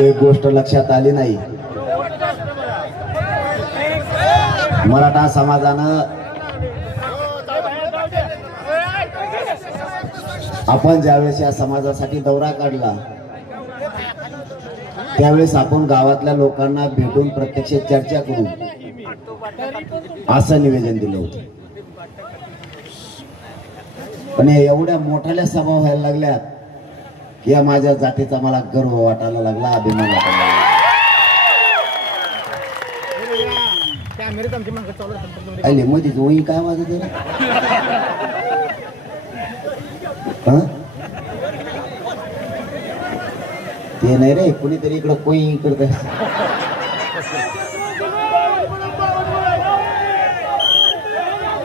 एक गोष्ट लक्षात आली नाही, मराठा समाजानं आपण ज्यावेळेस या समाजासाठी दौरा काढला त्यावेळेस आपण गावातल्या लोकांना भेटून प्रत्यक्ष चर्चा करू असं निवेदन दिलं होतं. पण एवढ्या मोठ्या सभा व्हायला लागल्यात की या माझ्या जातीचा मला गर्व वाटायला लागला, अभिमान वाटायला लागला. अरे मध्येच वही काय वाजत आहे? ते नाही रे, कुणीतरी इकडं कोई करत.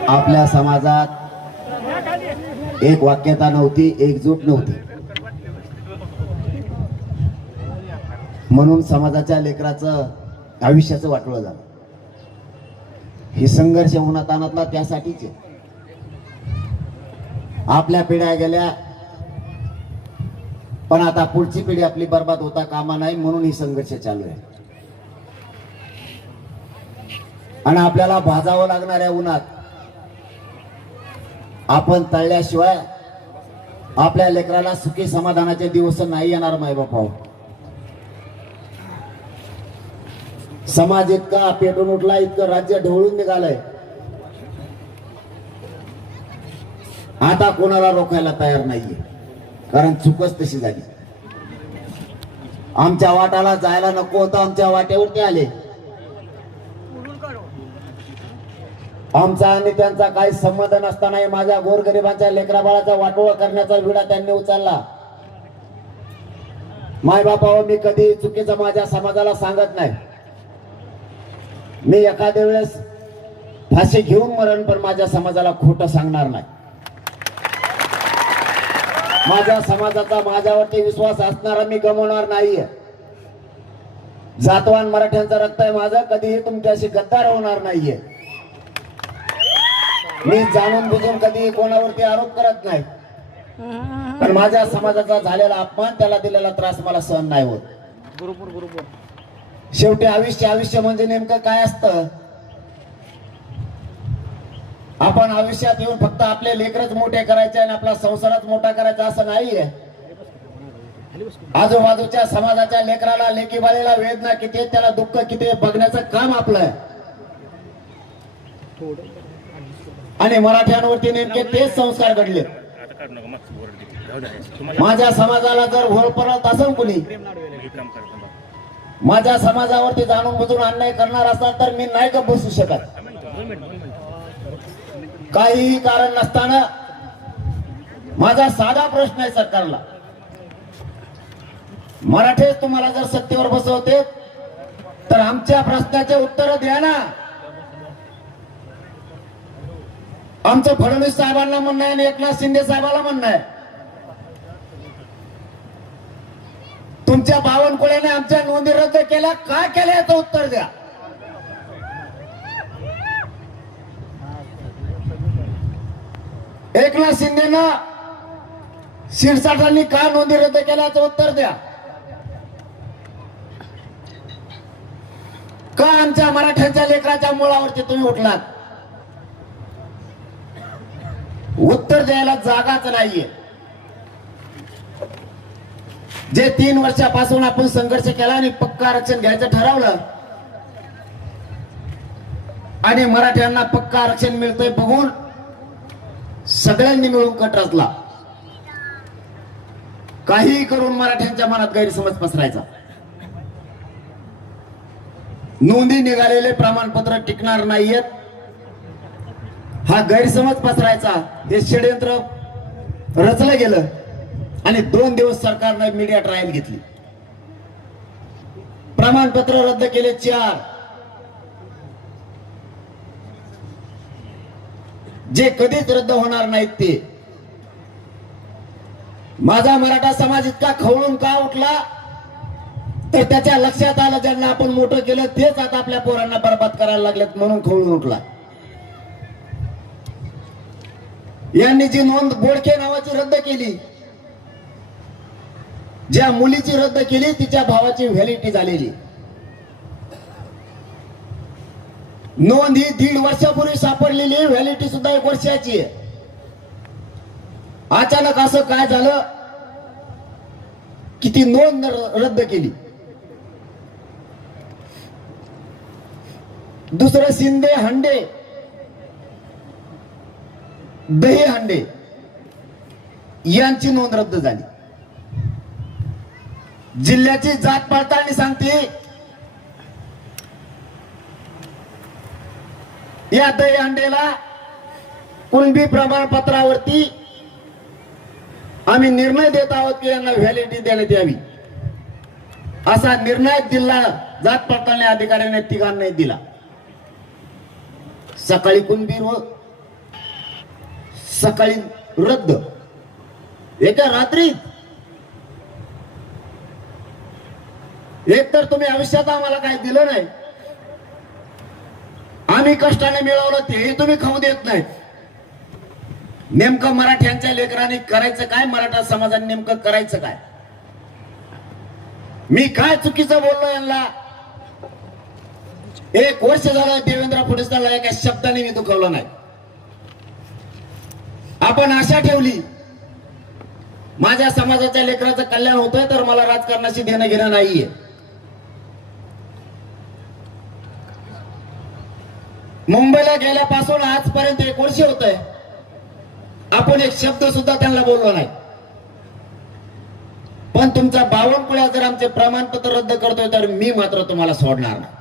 आपल्या समाजात एक वाक्यता नव्हती, एकजूट नव्हती, म्हणून समाजाच्या लेकराचं आयुष्याचं वाटोळं झालं. ही संघर्ष उन्हातानातला त्यासाठीच आहे. आपल्या पिढ्या गेल्या, पण आता पुढची पिढी आपली बर्बाद होता कामा नाही, म्हणून ही संघर्ष चालू आहे. आणि आपल्याला भाजावं लागणाऱ्या उन्हात आपण तळल्याशिवाय आपल्या लेकराला सुखी समाधानाचे दिवस नाही येणार. मायबापा, समाज इतका पेटून उठला, इतकं राज्य ढवळून निघालंय, आता कोणाला रोखायला तयार नाहीये, कारण चुकच तशी झाली. आमच्या वाटाला जायला नको होतं, आमच्या वाटेवरती आले. आमचा आणि त्यांचा काही संबंध नसताना माझ्या गोरगरिबांच्या लेकरा बाळाचा वाटोळा करण्याचा विडा त्यांनी उचलला. माय बापावर मी कधी चुकीचं माझ्या समाजाला सांगत नाही. मी एखाद्या वेळेस फाशी घेऊन मरण, पण माझ्या समाजाला खोटं सांगणार नाही. माझ्या समाजाचा माझ्यावरती विश्वास असणारा मी गमावणार नाहीये. जातवान मराठ्यांचं रक्त आहे माझं, कधीही तुमच्याशी गद्दार होणार नाहीये. मी जाणून बुजून कधी कोणावरती आरोप करत नाही, पण माझ्या समाजाचा झालेला अपमान, त्याला दिलेला त्रास मला सहन नाही होत. बरोबर. शेवटी आयुष्य म्हणजे नेमकं काय असतं? आपण आयुष्यात येऊन फक्त आपले लेकरच मोठे करायचे आणि आपला संसारच मोठा करायचा असं नाहीये. आजूबाजूच्या समाजाच्या लेकराला, लेकी बाळीला वेदना किती, त्याला दुःख किती बघण्याचं काम आपलं आहे. आणि मराठ्यांवरती नेमके तेच संस्कार घडले. माझ्या समाजाला जर होळ पडत असेल कुणी, माझ्या समाजावरती जाणून बुजून अन्याय करणार असाल तर मी नाही का बसू शकत. काहीही कारण नसताना माझा साधा प्रश्न आहे सरकारला, मराठेच तुम्हाला जर सत्तेवर बसवते तर आमच्या प्रश्नाचे उत्तर द्या ना. आमचं फडणवीस साहेबांना म्हणणं आहे आणि एकनाथ शिंदे साहेबांना म्हणणं आहे, तुमच्या बावनकुळ्याने आमच्या नोंदी रद्द केल्या, का केल्या याचं उत्तर द्या. एकनाथ शिंदेना शिरसाटांनी का नोंदी रद्द केल्याचं उत्तर द्या. का आमच्या मराठ्यांच्या लेकराच्या मुळावरती तुम्ही उठलात? उत्तर द्यायला जागाच नाहीये. जे 3 वर्षापासून आपण संघर्ष केला आणि पक्का आरक्षण घ्यायचं ठरवलं आणि मराठ्यांना पक्का आरक्षण मिळतंय बघून सगळ्यांनी मिळून कट रचला. काही करून मराठ्यांच्या मनात गैरसमज पसरायचा. नोंदी निघालेले प्रमाणपत्र टिकणार नाहीयेत हा गैरसमज पसरायचा, हे षडयंत्र रचलं गेलं. आणि 2 दिवस सरकारने मीडिया ट्रायल घेतली. प्रमाणपत्र रद्द केले 4, जे कधीच रद्द होणार नाहीत ते. माझा मराठा समाज इतका खवळून का उठला तर त्याच्या लक्षात आलं, ज्यांना आपण मोठं केलं तेच आता आपल्या पोरांना बरबाद करायला लागलेत, म्हणून खवळून उठला. यांनी जी नोंद बोडके नावाची रद्द केली ज्या मुलीची रद्द केली तिच्या भावाची व्हॅलिडिटी झालेली नोंद ही 1.5 वर्षापूर्वी सापडलेली व्हॅलिडिटी सुद्धा 1 वर्षाची आहे. अचानक असं काय झालं की ती नोंद रद्द केली. दुसरं शिंदे हंडे दही हंडे यांची नोंद रद्द झाली. जिल्ह्याची जात पडताळणी सांगते या दही हंडेला कुणबी प्रमाणपत्रावरती आम्ही निर्णय देत आहोत की यांना व्हॅलिडिटी देण्यात यावी असा निर्णय जिल्हा जात पडताळणी अधिकाऱ्याने तिघांनाही दिला. सकाळी कुणबी सकाळी रद्द एका रात्री. एक तर तुम्ही आयुष्यात आम्हाला काही दिलं नाही, आम्ही कष्टाने मिळवलं तेही तुम्ही खाऊ देत नाहीत. नेमकं मराठ्यांच्या लेकरांनी करायचं काय, मराठा समाजाने नेमकं करायचं काय? मी काय चुकीचं बोललो यांना? 1 वर्ष झालं देवेंद्र फडणवीसला एका शब्दाने मी दुखवलं नाही. आपण आशा ठेवली माझ्या समाजाच्या लेकराचं कल्याण होतंय तर मला राजकारणाशी देणं घेणं नाहीये. मुंबईला गेल्यापासून आजपर्यंत 1 वर्ष होतंय, आपण एक शब्द सुद्धा त्यांना बोललो नाही. पण तुमचा बावनकुळ्या जर आमचे प्रमाणपत्र रद्द करतोय तर मी मात्र तुम्हाला सोडणार नाही.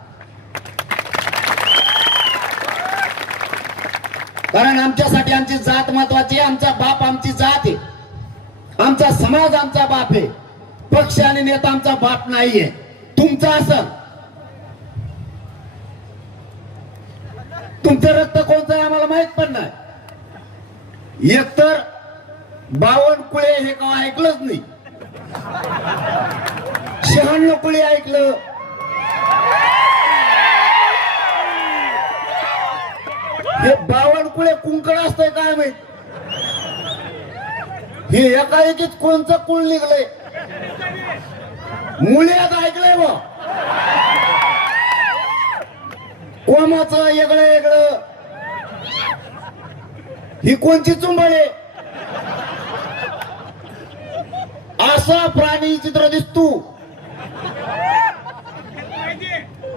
कारण आमच्यासाठी आमची जात महत्वाची आहे. आमचा बाप आमची जात आहे, आमचा समाज आमचा बाप आहे. पक्ष आणि नेता आमचा बाप नाहीये. तुमचा असं तुमचं रक्त कोणतं आहे आम्हाला माहित पण नाही. एकतर बावनकुळे हे का ऐकलंच नाही, 96 कुळे ऐकलं, हे 52 कुळे कुंकड असतंय काय माहित. हे एकाएकीच कोणचं कुळ निघलंय, मुळ्यात ऐकलंय व कोमाचं वेगळं वेगळं. ही कोणची चुंबळे असा प्राणी चित्र दिसतो,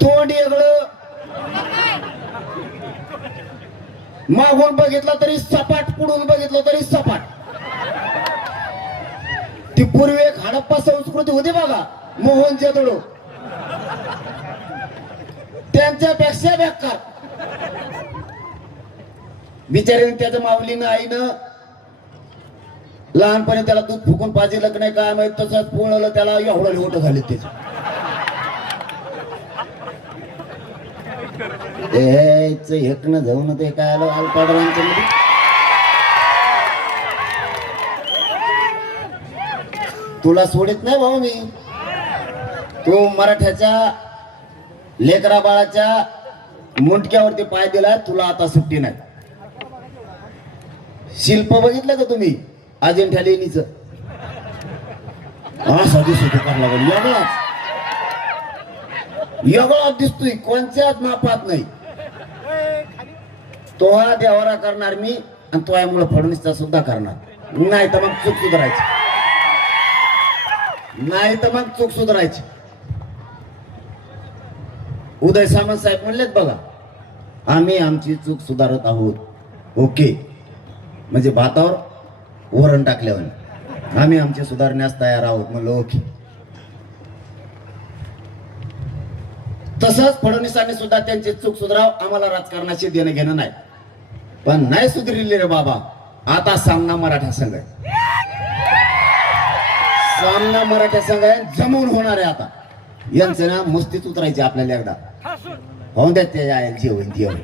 तोंड वेगळं, मागून बघितलं तरी सपाट, पुढून बघितलं तरी सपाट. ती पूर्वी एक हडप्पा संस्कृती होती बघा, मोहनजोदडो, त्यांच्यापेक्षा बेकार. बिचारीने त्याच्या माऊलीनं आईनं लहानपणी त्याला दूध फुकून पाजिलं नाही काय माहित, तसंच पोळलं त्याला एवढं मोठं झाले त्याचे. हेकणं जाऊन ते काय आलं अल्पाडरांच्या मध्ये. तुला सोडित नाही भाऊ मी. तो मराठ्याच्या लेकरा बाळाच्या मुंडक्यावरती पाय दिला, तुला आता सुट्टी नाही. शिल्प बघितलं का तुम्ही अजिंठा लेणीचं? असा दिसतो वेगळाच दिसतोय, कोणत्याच मापात नाही. तो हा देवारा करणार मी आणि तो यामुळे फडणवीसचा सुद्धा करणार. नाही तर मग चूक सुधारायची, नाही तर मग चूक सुधारायची. उदय सामंत साहेब म्हणलेत बघा, आम्ही आमची चूक सुधारत आहोत. ओके, म्हणजे भातावर वरण टाकल्यावर आम्ही आमचे सुधारण्यास तयार आहोत. म्हणलं ओके. तसंच फडणवीसांनी सुद्धा त्यांची चूक सुधाराव, आम्हाला राजकारणाशी देणं घेणं नाही. पण नाही सुधरले रे बाबा. आता सामना मराठा संघ आहे, सामना मराठा संघ आहे, जमून होणार आहे. आता यांचं ना मस्तीच उतरायची आपल्याला एकदा. होऊन द्या ते जेवण जेवण.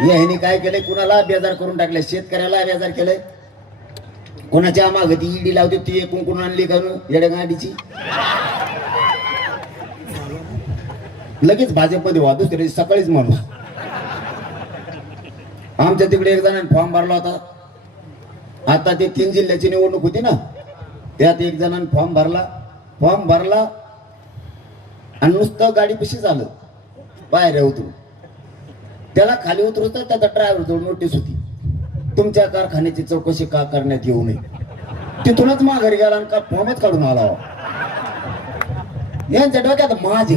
यांनी काय केलंय, कुणाला बेजार करून टाकले, शेतकऱ्याला बेजार केलंय. कोणाच्या मागे ती ईडी लावते, ती कुंकून आणली का येड्या गाडीची, लगेच भाजपमध्ये व्हा. दुसऱ्या सकाळीच माणूस. आमच्या तिकडे एक जणांनी फॉर्म भरला होता. आता ते 3 जिल्ह्याची निवडणूक होती ना, त्यात एक जणांनी फॉर्म भरला आणि नुसतं गाडीपाशी झालं, बाहेर उतरू. त्याला खाली उतरवता त्याचा ड्रायव्हर जवळ नोटीस होती, तुमच्या कारखान्याची चौकशी का करण्यात येऊ नये. तिथूनच माघारी गेला आणि का फॉर्मच काढून आला. यांच्या डोक्यात माझ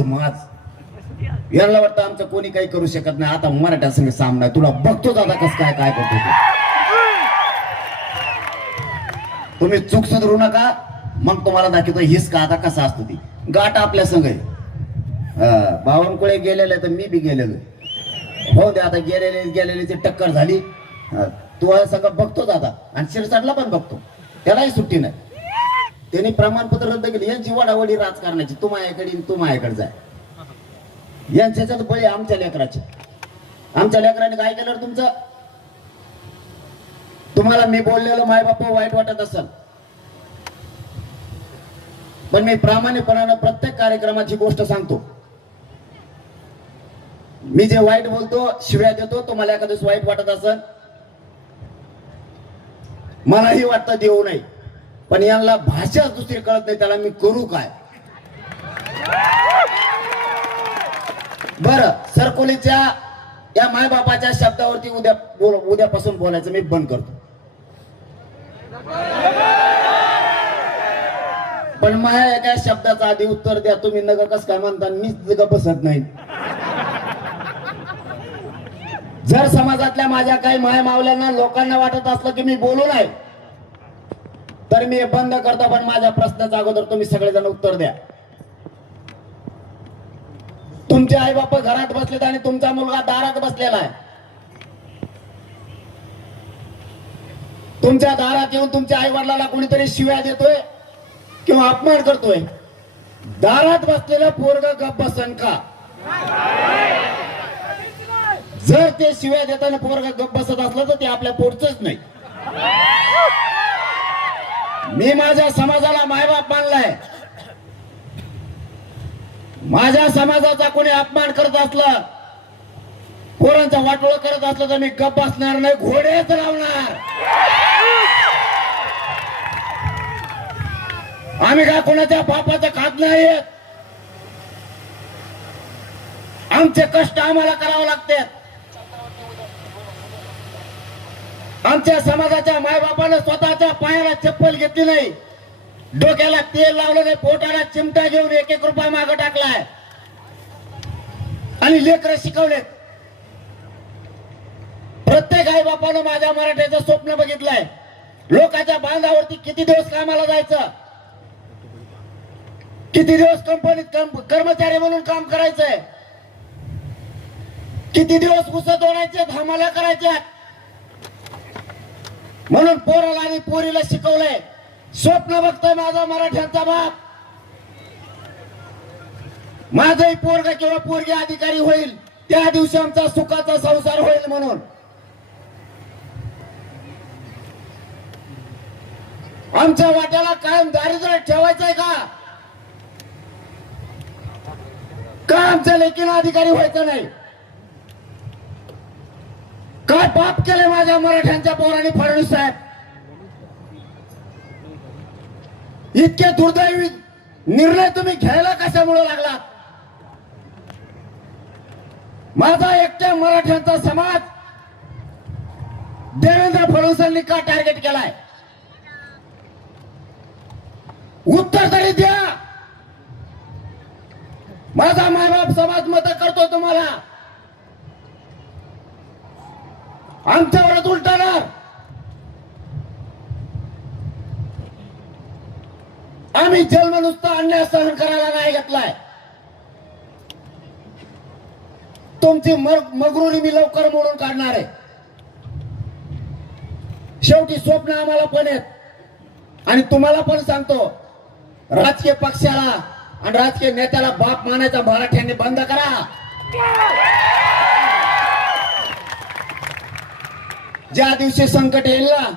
यांना वाटतं आमचं कोणी काही करू शकत नाही. आता मराठा संघ सामना आहे, तुला बघतोच आता कस काय काय करतो ते. तुम्ही चूक सुधरू नका, मग तुम्हाला दाखवतो हिस का आता कसा असतो ती. गाठ आपल्या संघ आहे. बावनकुळे गेलेले तर मी बी गेलेलो. हो दे आता गेलेले टक्कर झाली. तू सगळं बघतोच आता आणि शिरसाटला पण बघतो, त्यालाही सुट्टी नाही. त्यांनी प्रमाणपत्र रद्द केली. यांची वडावडी राजकारणाची, तू माझ्याकडे तू माझ्याकडे जाय. यांच्यात बळी आमच्या लेकराचे. आमच्या लेकराने काय केलं तुमचं? तुम्हाला मी बोललेलं माय बाप वाईट वाटत असेल, पण मी प्रामाणिकपणानं प्रत्येक कार्यक्रमाची गोष्ट सांगतो. मी जे वाईट बोलतो, शिव्या देतो, तुम्हाला एखादं वाईट वाटत असेल, मलाही वाटतं देऊ नये, पण यांना भाषाच दुसरी कळत नाही, त्याला मी करू काय? बरं, सरकोलीच्या या मायबापाच्या शब्दावरती उद्यापासून बोलायचं मी बंद करतो. पण माझ्या एका शब्दाचा आधी उत्तर द्या. तुम्ही नग कस काय म्हणता, मीच ग बसत नाही. जर समाजातल्या माझ्या काही माय मावल्यांना लोकांना वाटत असलं की मी बोलू नाही, तर मी हे बंद करतो. पण माझ्या प्रश्नाच्या अगोदर तुम्ही सगळेजण उत्तर द्या. तुमचे आई बाप घरात बसलेत आणि तुमचा मुलगा दारात बसलेला आहे. तुमच्या दारात येऊन तुमच्या आई वडिलांना कोणीतरी शिव्या देतोय किंवा अपमान करतोय. दारात बसलेलं पोरग गप्प बसन का? जर ते शिव्या देताना पोरग गप्प बसत असलं तर ते आपल्या पोटचंच नाही. मी माझ्या समाजाला मायबाप मानलाय. माझ्या समाजाचा कोणी अपमान करत असलं, पोरांचा वाटोळ करत असलं तर मी गप्प बसणार नाही, घोडेच लावणार. आम्ही काय कोणाच्या बापाचं खात नाही. आमचे कष्ट आम्हाला करावं लागतात. आमच्या समाजाच्या मायबापानं स्वतःच्या पायाला चप्पल घेतली नाही, डोक्याला तेल लावलं नाही, पोटाला चिमटा घेऊन 1-1 रुपया मागं टाकलाय आणि लेकरं शिकवलेत. प्रत्येक आई बापानं माझ्या मराठ्याचं स्वप्न बघितलंय. लोकांच्या बांधावरती किती दिवस कामाला जायचं, किती दिवस कंपनीत कर्मचारी म्हणून काम करायचंय, किती दिवस उसत ओढायचे, धामाला करायच्या. म्हणून पोराला आणि पोरीला शिकवलंय. स्वप्न बघतोय माझा मराठ्यांचा बाप, माझाही पोरगा किंवा पोरगी अधिकारी होईल, त्या दिवशी आमचा सुखाचा संसार होईल. म्हणून आमच्या वाट्याला कायम दारिद्र्य ठेवायचंय का? आमच्या लेकीला अधिकारी व्हायचं नाही? काय पाप केले माझ्या मराठ्यांच्या पोरांनी फडणवीस साहेब? इतके दुर्दैवी निर्णय तुम्ही घ्यायला कशामुळे लागला? माझा एकट्या मराठ्यांचा समाज देवेंद्र फडणवीसांनी का टार्गेट केलाय? उत्तर तरी द्या. माझा मायबाप समाज मत करतो तुम्हाला, आमच्यावरच उलटणार. आम्ही जन्म नुसता अन्याय सहन करायला नाही घेतलाय. तुमची मगरुरी मी लवकर मोडून काढणार आहे. शेवटी स्वप्न आम्हाला पण आहेत आणि तुम्हाला पण सांगतो, राजकीय पक्षाला आणि राजकीय नेत्याला बाप मानायचा मराठ्यांनी बंद करा. ज्या दिवशी संकट येईल ना,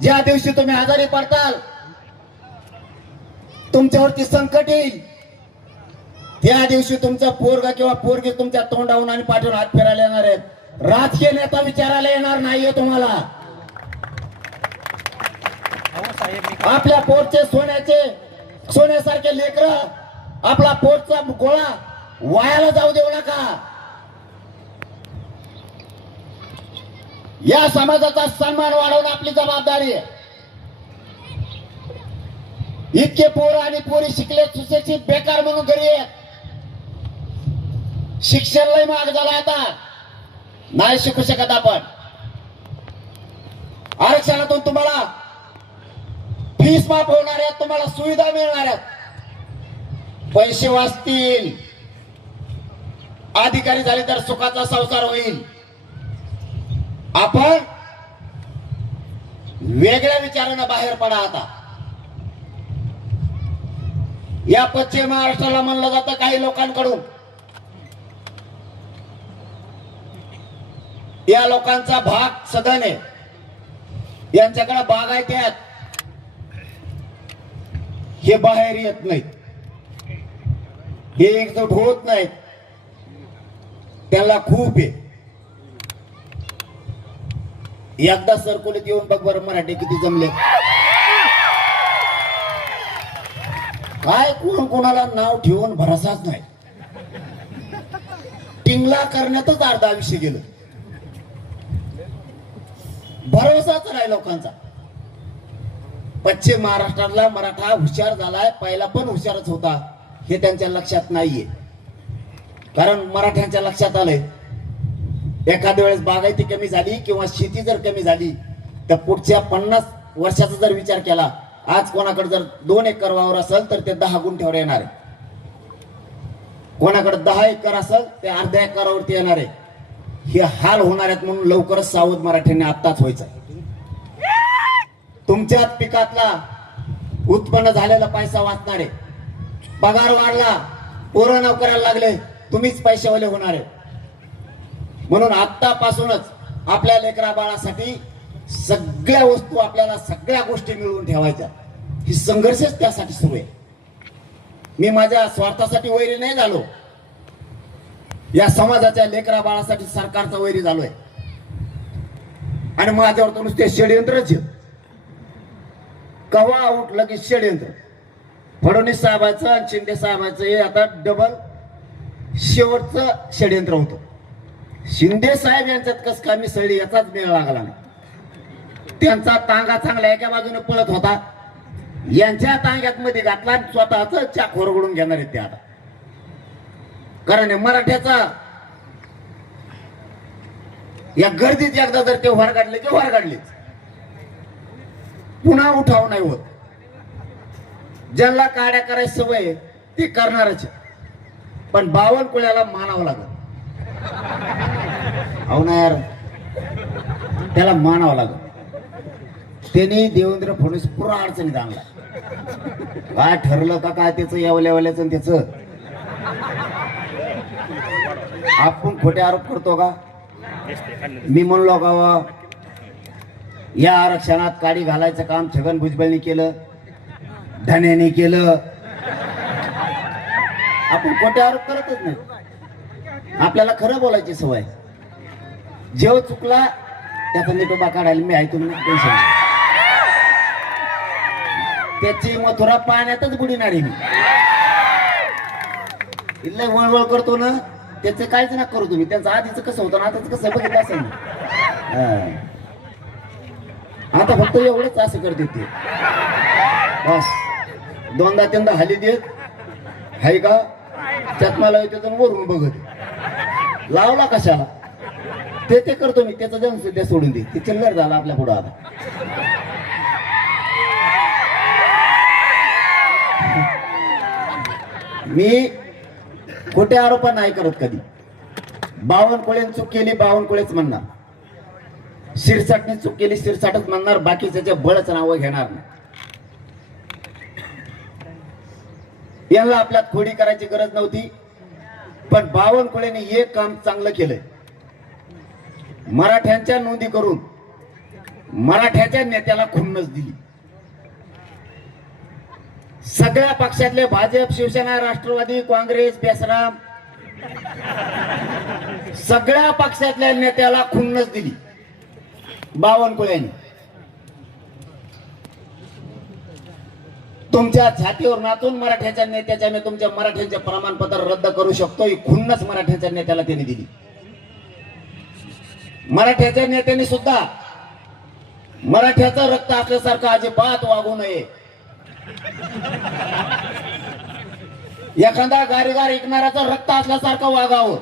ज्या दिवशी तुम्ही आजारी पडताल, तुमच्यावरती संकट येईल, त्या दिवशी तुमचा पोरगा किंवा पोरगी तुमच्या तोंडावून आणि पाठवून हात फिरायला येणार आहेत. राजकीय नेता विचारायला येणार नाहीये तुम्हाला. आपल्या पोटचे सोन्यासारखे लेकर आपला पोटचा गोळा वायाला जाऊ देऊ नका. या समाजाचा सन्मान वाढवणं आपली जबाबदारी आहे. इतके पोरं आणि पोरी शिकले सुशिक्षित बेकार म्हणून घरी आहेत. शिक्षण लय महाग झालं आता, नाही शिकू शकत आपण. आरक्षणातून तुम्हाला फीस माफ होणार आहेत, तुम्हाला सुविधा मिळणार आहेत, पैसे वाचतील, अधिकारी झाले तर सुखाचा संसार होईल. आपण वेगळ्या विचारानं बाहेर पडा. आता या पश्चिम महाराष्ट्राला म्हणलं जातं काही लोकांकडून, या लोकांचा भाग सदन आहे, यांच्याकडे बागायत आहेत, हे बाहेर येत नाहीत, हे एकजूट होत नाहीत. त्याला खूप आहे. एकदा सरकोलीत येऊन बघ बरं मराठी किती जमले. काय कोण कोणाला नाव ठेवून भरोसाच नाही. टिंगला करण्यातच अर्ध आयुष्य गेलं. भरोसाच नाही लोकांचा. पश्चिम महाराष्ट्रातला मराठा हुशार झालाय, पहिला पण हुशारच होता, हे त्यांच्या लक्षात नाहीये. कारण मराठ्यांच्या लक्षात आलंय एखाद्या वेळेस बागायती कमी झाली किंवा शेती जर कमी झाली तर पुढच्या 50 वर्षाचा जर विचार केला, आज कोणाकडे जर 2 एकर वावर असेल तर ते 10 गुंठ्यावर येणार आहे, कोणाकडे 10 एकर असेल ते अर्ध्या एकरावरती येणार आहे. हे हाल होणार आहेत म्हणून लवकरच सावध मराठ्यांनी आत्ताच व्हायचं. तुमच्याच पिकातला उत्पन्न झालेला पैसा वाचणार आहे, पगार वाढला, पोरं नोकऱ्याला लागले, तुम्हीच पैशावाले होणार आहे. म्हणून आत्तापासूनच आपल्या लेकरा बाळासाठी सगळ्या वस्तू, आपल्याला सगळ्या गोष्टी मिळवून ठेवायच्या. ही संघर्षच त्यासाठी सुरू आहे. मी माझ्या स्वार्थासाठी वैरी नाही झालो, या समाजाच्या लेकरा बाळासाठी सरकारचा वैरी झालोय. आणि माझ्यावर तर नुसते षडयंत्रच आहे. कवा उठलं की षडयंत्र. फडणवीस साहेबांचं आणि शिंदे साहेबांचं हे आता डबल शेवटचं षडयंत्र होतं. शिंदे साहेब यांच्यात कस काय मिसळली याचाच मेळ लागला नाही. त्यांचा तांगा चांगला एका बाजूने पळत होता, यांच्या तांग्यात मध्ये घातला आणि स्वतःच चाक ओरगडून घेणार आहेत ते आता. कारण मराठ्याचा या गर्दीत एकदा जर ते वर काढले की वर काढलेच, पुन्हा उठाव नाही होत. ज्यांना काड्या करायची सवय ते करणारच, पण बावनकुळ्याला मानावं लागत. अहो ना यार, त्याला मानावं लागत. त्यांनी देवेंद्र फडणवीस पुरा अडचणीत आणला. काय ठरलं का काय त्याचं यावल्यावल्याचं त्याच. आपण खोटे आरोप करतो का? मी म्हणलो का या आरक्षणात काडी घालायचं काम छगन भुजबळनी केलं, धन्याने केलं. आपण खोटे आरोप करतच नाही. आपल्याला खरं बोलायची सवय. जेव चुकला त्याचा निटोबा काढायला मी आहे, तुम्ही टेन्शन. त्याची मथुरा पाण्यातच बुडीणार आहे मी. इथलं वळवळ करतो ना, त्याचं काहीच ना करू तुम्ही. त्यांचं आधीच कसं होतं ना आताच कसं बघितलं असेल ना. आता फक्त एवढंच असं करते ते, बस. 2दा-3दा हाली देत हाय का चष्माला येते वरून बघत लावला कशाला ते करतो मी. त्याचा जन्म ते सोडून दे, ते चिल्लर झाला आपल्या पुढं. आता मी खोटे आरोप नाही करत कधी. बावनकुळेने चूक केली बावनकुळेच म्हणणार, शिरसाटने चूक केली शिरसाटच म्हणणार, बाकीच्या बळच नाव घेणार नाही. यांना आपल्यात खोडी करायची गरज नव्हती, पण बावनकुळेने एक काम चांगलं केलंय. मराठ्यांच्या नोंदी करून मराठ्याच्या नेत्याला खुन्नस दिली. सगळ्या पक्षातले भाजप, शिवसेना, राष्ट्रवादी, काँग्रेस, बेसराम सगळ्या पक्षातल्या नेत्याला खुन्नस दिली बावनकुळेने. तुमच्या छातीवर नाचून मराठ्याच्या नेत्याच्या मी तुमच्या मराठ्यांचे प्रमाणपत्र रद्द करू शकतो ही खुन्नस मराठ्याच्या नेत्याला त्यांनी दिली. मराठ्याच्या नेत्यांनी सुद्धा मराठ्याचं रक्त असल्यासारखं अजिबात वागू नये. एखादा गारीगार ऐकणाऱ्याचं रक्त असल्यासारखं वागावं.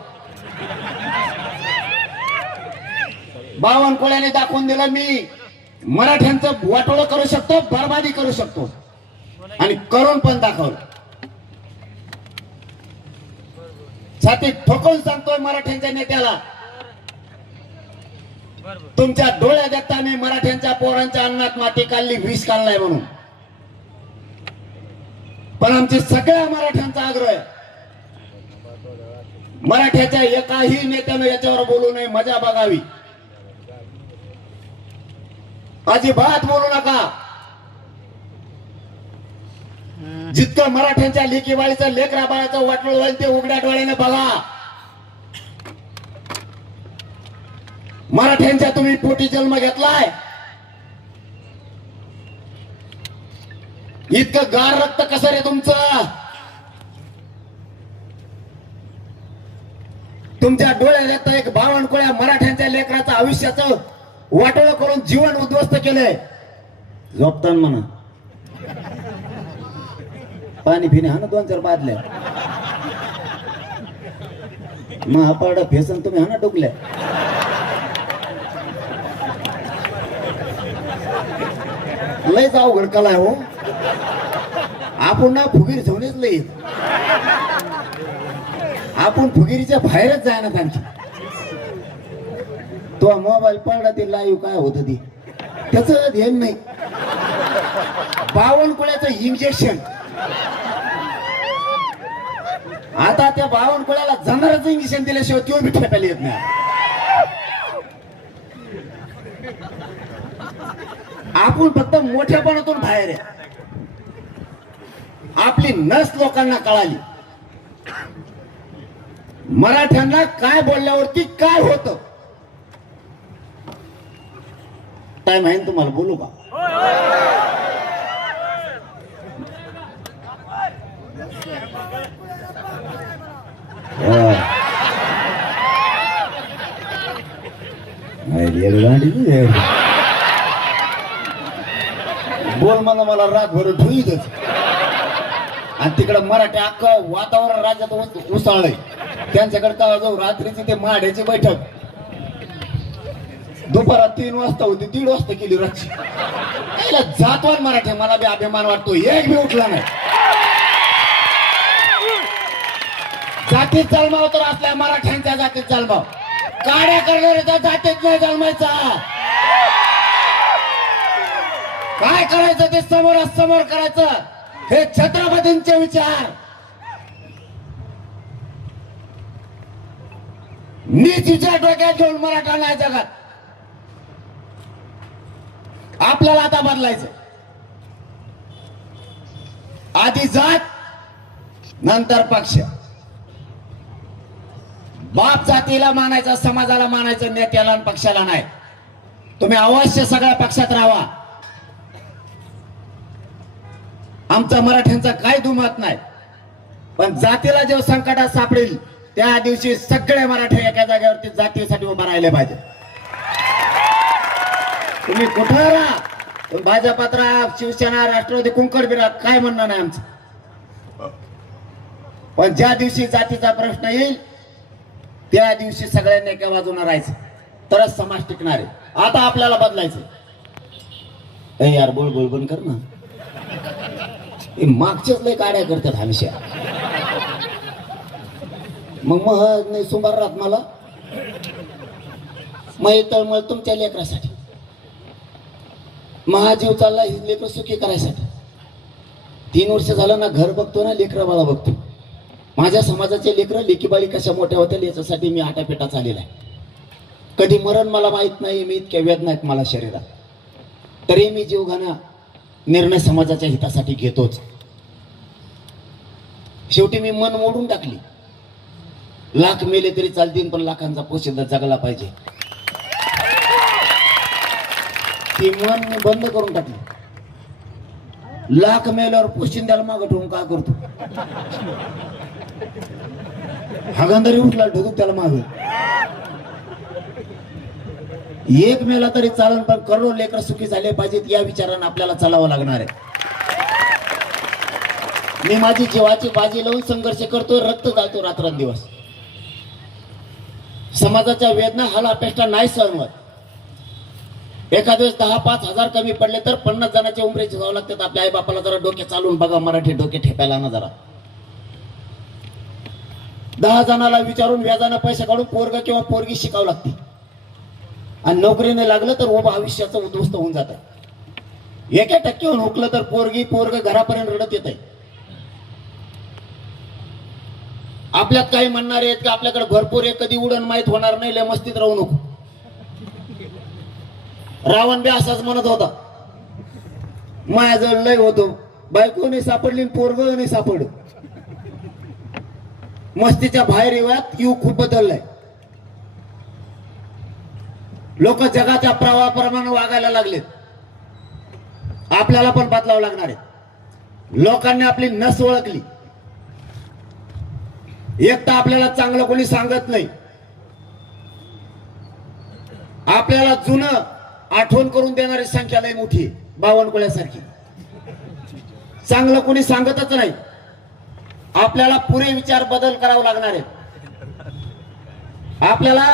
बावनकुळ्याने दाखवून दिलं मी मराठ्यांचं वाटोळं करू शकतो, बरबादी करू शकतो आणि करून पण दाखवलं. छातीत ठोकून सांगतोय मराठ्यांच्या नेत्याला, तुमच्या डोळ्या देखता मी मराठ्यांच्या पोरांच्या अन्नात माती काढली, विष काढलाय म्हणून. पण आमची सगळ्या मराठ्यांचा आग्रह आहे, मराठ्याच्या एकाही नेत्यानं याच्यावर बोलू नये, मजा बघावी. अजिबात बोलू नका. जितकं मराठ्यांच्या लेकीबाळीचं लेकरा बाळाचं वाटलं होईल ते उघड्या डोळ्याने बघा. मराठ्यांच्या तुम्ही पोटी जन्म घेतलाय, इतकं गार रक्त कसं रे तुमचं? तुमच्या डोळ्यात एक बावनकुळ्या मराठ्यांच्या लेकराचं आयुष्याचं वाटोळं करून जीवन उद्ध्वस्त केलंय. झोपतान म्हणा पाणी फिने हा ना 2-4 बादल्या महापाडा फेसन तुम्ही हा ना डुकल्या. लयच अवघड कला आहे हो. आपण ना फुगीर ठेवणेच लई, आपण फुगिरीच्या बाहेरच जायना त्यांची. तो मोबाईल पडला ते लाईव्ह काय होत ती त्याच ध्यान नाही. बावनकुळ्याचं इंजेक्शन आता त्या बावनकुळ्याला जाणारच इंजेक्शन दिल्याशिवाय तो बी ठेपायला येत नाही. आपण फक्त मोठ्यापणातून बाहेर आहे. आपली नस लोकांना कळाली. मराठ्यांना काय बोलल्यावरती काय होतं टाइम आहे तुम्हाला बोलू का? बोल मला रातभर ठुईतच. आणि तिकडं मराठी अख्खं वातावरण राज्यात उसळलंय. त्यांच्याकडे काय जाऊ रात्रीची ते माड्याची बैठक दुपारात 3 वाजता होती, 1:30 वाजता केली रातची. जातवान मराठी मला बी अभिमान वाटतो, एक बी उठला नाही. जातीत जन्माव तर असल्या मराठ्यांच्या जातीत जन्माव, काड्या करणाऱ्याच्या जातीत नाही जन्मायचा. काय करायचं ते समोरासमोर करायचं, हे छत्रपतींचे विचार. नीच विचार डोक्यात घेऊन मराठा नाही जगात. आपल्याला आता बदलायचं. आधी जात नंतर पक्ष. बाप जातीला मानायचं, समाजाला मानायचं, नेत्याला आणि पक्षाला नाही. तुम्ही अवश्य सगळ्या पक्षात राहा. आमचा मराठ्यांचा काय दुमत नाही, पण जातीला जेव्हा संकटात सापडेल त्या दिवशी सगळे मराठी एका जागेवरती जातीसाठी उभा राहिले पाहिजे. तुम्ही कुठं राहा, भाजपात राहा, शिवसेना, राष्ट्रवादी, कुंकड बिरा, काय म्हणणं नाही आमचं. पण ज्या दिवशी जातीचा प्रश्न येईल त्या दिवशी सगळ्यांनी एका बाजूने राहायचं, तरच समाज टिकणार आहे. आता आपल्याला बदलायचं. ए यार बोल बोल बंद कर ना. मागच्याच लय काड्या करतात हमेशा. मग नाही सुंबार राहत मला. मग तळमळ तुमच्या लेकरासाठी, महाजीव चालला ही लेकर सुखी करायसाठी. 3 वर्ष झालं ना घर बघतो ना लेकरा बाळा बघतो. माझ्या समाजाचे लेकरं लेकीबाळी कशा मोठ्या होत्या याच्यासाठी मी आटापेटा चाललेला आहे. कधी मरण मला माहित नाही, मी इतक्या वेदना आहेत मला शरीरात, तरी मी जीवघाणा निर्णय समाजाच्या हितासाठी घेतोच. शेवटी मी मन मोडून टाकली. लाख मेले तरी चालतील, पण लाखांचा पोशिंदा जगला पाहिजे. ती मन मी बंद करून टाकली. लाख मेल्यावर पोशिंद्याला मागं ठेवून काय करतो? हागंदरी उठला ठेवतो त्याला माग. एक मेला तरी चालन, पण करोडो लेकर सुखी झाले पाहिजेत या विचारानं आपल्याला चालावं लागणार आहे. मी माझी जीवाची बाजी लावून संघर्ष करतो, रक्त जातो रात्रंदिवस. समाजाच्या वेदना हाला अपेक्षा नाही सहन होत. एखाद दिवस 10-5 हजार कमी पडले तर 50 जणांच्या उमरेचे जावं लागतात. आपल्या आई बापाला जरा डोके चालून बघा, मराठी डोके ठेपायला ना जरा. 10 जणाला विचारून व्याजानं पैसे काढून पोरग किंवा पोरगी शिकावं लागते. आणि नोकरीने लागलं तर उभं आयुष्याचं उद्ध्वस्त होऊन जात. 1% हुकलं तर पोरग घरापर्यंत रडत येत आहे. आपल्यात काही म्हणणारे आहेत की आपल्याकडे भरपूर आहे, कधी उडण माहित होणार नाही, लय मस्तीत राहू नको. रावण बी असाच म्हणत होता, माझ्याजवळ लय होतो, बायको नाही सापडली, पोरग नाही सापड. मस्तीच्या बाहेर येऊयात, युग खूप बदललाय. लोक जगाच्या प्रवाहाप्रमाणे वागायला लागलेत. आपल्याला पण बदलावं लागणार आहे. लोकांनी आपली नस ओळखली. एक तर आपल्याला चांगलं कोणी सांगत नाही. आपल्याला जुनं आठवण करून देणारी संख्या लय मोठी, बावनकुळ्यासारखी. चांगलं कोणी सांगतच नाही. आपल्याला पुरे विचार बदल करावा लागणार आहे. आपल्याला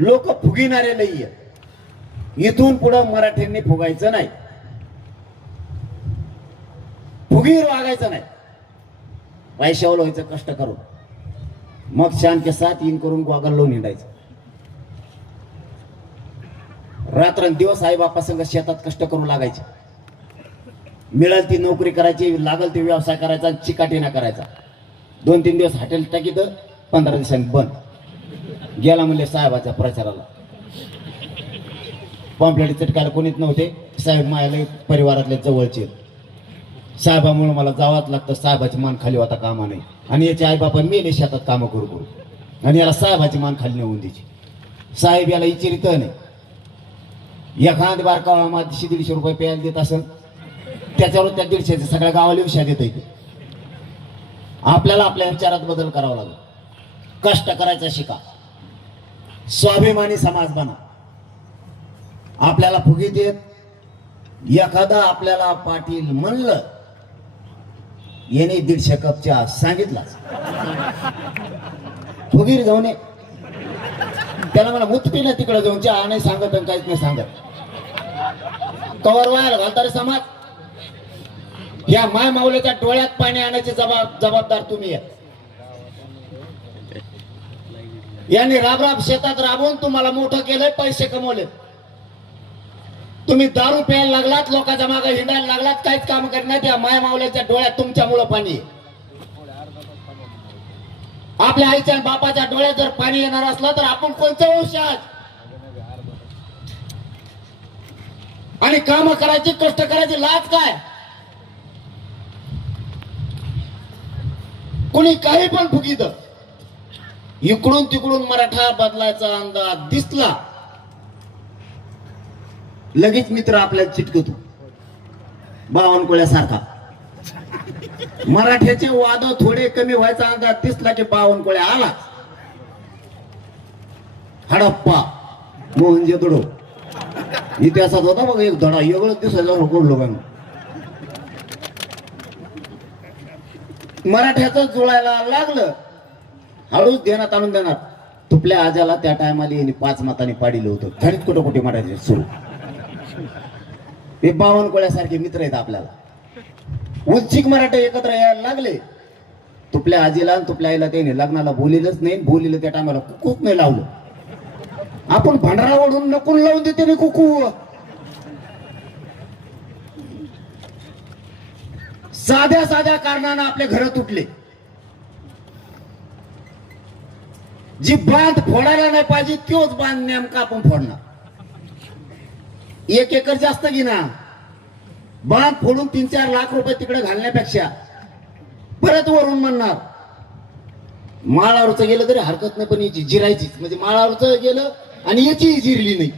लोक फुगिणारे नाहीये. इथून पुढे मराठ्यांनी फुगायचं नाही, फुगीर वागायचं नाही. पैशावर व्हायचं कष्ट करून, मग शान के साथ इन करून गोगल लावून हिंडायचं. रात्रंदिवस आई बापा संग शेतात कष्ट करू लागायचे. मिळेल ती नोकरी करायची, लागल ती व्यवसाय करायचा, चिकाटीना करायचा. 2-3 दिवस हॉटेल टाकीत, 15 दिवसांनी बंद. गेला म्हणले साहेबाच्या प्रचाराला. पॉम्पलेट चिटकायला कोणीच नव्हते. साहेब मायाला परिवारातले जवळचे. साहेबामुळे मला जावंच लागतं. साहेबाची मान खाली होता कामा नाही. आणि याचे आई बापा मेले शेतात कामं करू करू, आणि याला साहेबाची मान खाली नेऊन द्यायची. साहेब याला इचिरित नाही. एखाद बारका 150-150 रुपये प्यायला देत असेल, त्याच्यावर त्या 150 सगळ्या गावाला विषय देत येते. आपल्याला आपल्या विचारात बदल करावा लागेल. कष्ट करायचा शिका, स्वाभिमानी समाज बना. आपल्याला फुगीत येत. एखादा आपल्याला पाटील म्हणलं, याने 150 कप चहा सांगितला, फुगीर जाऊन त्याला मला मुतपी ना तिकडे जाऊन चहा नाही सांगत आणि काहीच नाही सांगत. कवर व्हायला घालता रे समाज. या माय माऊलीच्या डोळ्यात पाणी आणायचे जबाबदार तुम्ही आहे. यांनी राब शेतात राबवून तुम्हाला मोठं केलंय, पैसे कमवले. तुम्ही दारू प्यायला लागलात, लोकांच्या मागे हिंडायला लागलात, काहीच काम करण्यात. या माय माऊलीच्या डोळ्यात तुमच्यामुळं पाणी आहे. आपल्या आईच्या बापाच्या डोळ्यात जर पाणी येणार असलं तर आपण कोणतं वंशज? आणि काम करायची, कष्ट करायची लाज काय? कुणी काही पण फुगीत. इकडून तिकडून मराठा बदलायचा अंदाज दिसला, लगेच मित्र आपल्याला चिटकतो. बावनकुळ्यासारखा. मराठ्याचे वाद थोडे कमी व्हायचा अंदाज दिसला की बावनकुळ्या आला. हडप्पा, मोहनजोदडो इतिहासात होता बघ एक धडा, एवढंच दिसायला कोण लोकांना. मराठ्याचं जुळायला लागलं, हळूच देण्यात आणून देणार. तुपल्या आजाला त्या टायमाला 5 मतांनी पाडिलं होतं. घरीच कुठं कुठे मराठी सुरू. हे बावनकुळ्यासारखे मित्र आहेत आपल्याला. उच्चिक मराठे एकत्र यायला लागले. तुपल्या आजीला आणि तुपल्या आईला त्याने लग्नाला बोलिलंच नाही. बोलिलं त्या टायमाला कुकूच नाही लावलं. आपण भांडारा ओढून नकून लावून देते रे कुकू. साध्या साध्या कारणानं आपले घर तुटले. जी बांध फोडायला नाही पाहिजे तोच बांध नेमका आपण फोडणार. 1 एकर जास्त घेणार. बांध फोडून 3-4 लाख रुपये तिकडे घालण्यापेक्षा परत वरून म्हणणार माळावरचं गेलं तरी हरकत नाही, पण याची जिरायचीच. म्हणजे माळावरचं गेलं आणि याची जिरली नाही.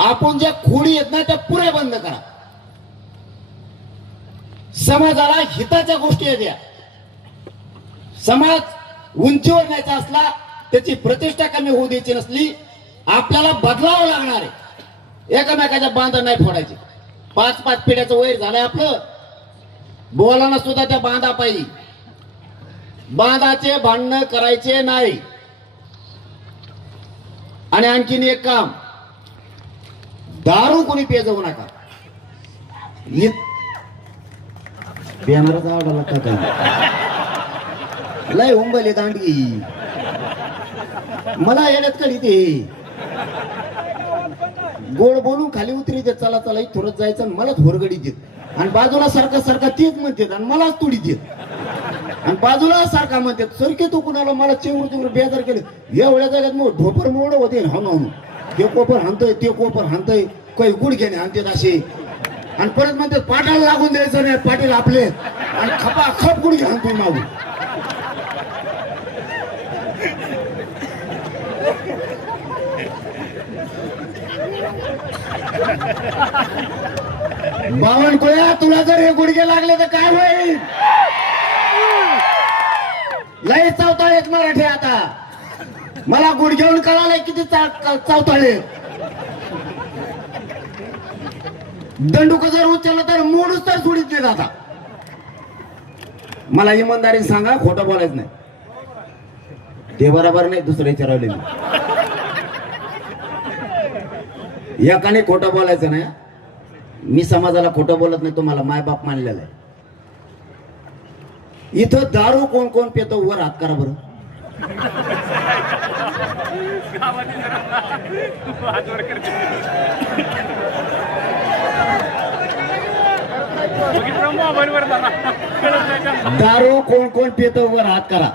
आपण ज्या खोडी आहेत ना त्या पुऱ्या बंद करा. समाजाला हिताच्या गोष्टी आहेत या. समाज उंचीवर न्यायचा असला, त्याची प्रतिष्ठा कमी होऊ द्यायची नसली, आपल्याला बदलावं लागणार आहे. एकामेकाच्या बांधा नाही फोडायचे. 5-5 पिढ्याचं वैर झालंय आपलं. बोलाना सुद्धा त्या बांधा पाहिजे. बांधाचे भांडणं करायचे नाही. आणि आणखीन एक काम, दारू कोणी पेजवू नका. पिणाराचा आवडला का काही लय उंबले दांडगी मला येण्यात कधी ते गोड बोलून खाली उतरी देत, चला चला थोडं जायचं, मलाच होरगडी देत. आणि बाजूला सारखा सारखा तेच म्हणतात आणि मलाच तुडी देत. आणि बाजूला सारखा म्हणतात सरके तो कुणाला मला चेंगरू चेंगरू बेजार केले. एवढ्या जागेत मग ढोपर मोड होते हाणून. हे कोपर हाणतोय, ते कोपर हाणतोय, काही गुडघ्याने हाणतात असे. आणि परत म्हणतात पाटाला लागून द्यायचं नाही, पाटील आपले. आणि खपा खप गुडघे हाणतोय मागून. बावन कोया तुला जर हे गुडघे लागले तर काय होईल? लय चावताळेत मराठी आता. मला गुडघेऊन कळालंय किती चावताळे. दंडुक जर उचललं तर मोडूच तर सोडीत देत. आता मला इमानदारीने सांगा, खोटं बोलायचं नाही. ते बरोबर नाही, दुसरं विचारवले एकाने खोटं बोलायचं नाही. मी समाजाला खोटं बोलत नाही, तुम्हाला मायबाप मानलेला आहे. इथं दारू कोण कोण पितो वर हात करा बरं. दारू कोण कोण पितो वर हात करा.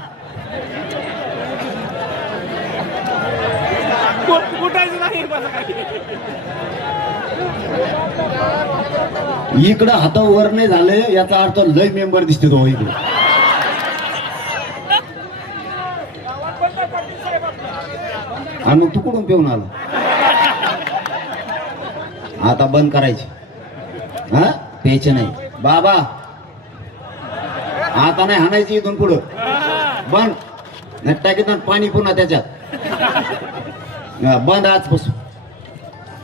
इकडं हात वर नाही झाले याचा अर्थ लय मेंबर दिसते तो इकडे. आणि मग तू कुठून पिऊन आला? आता बंद करायची. हा प्यायचे नाही बाबा, आता नाही हाणायची इथून पुढं. बंद. टाकीत पाणी पुन्हा त्याच्यात बंद आजपासून.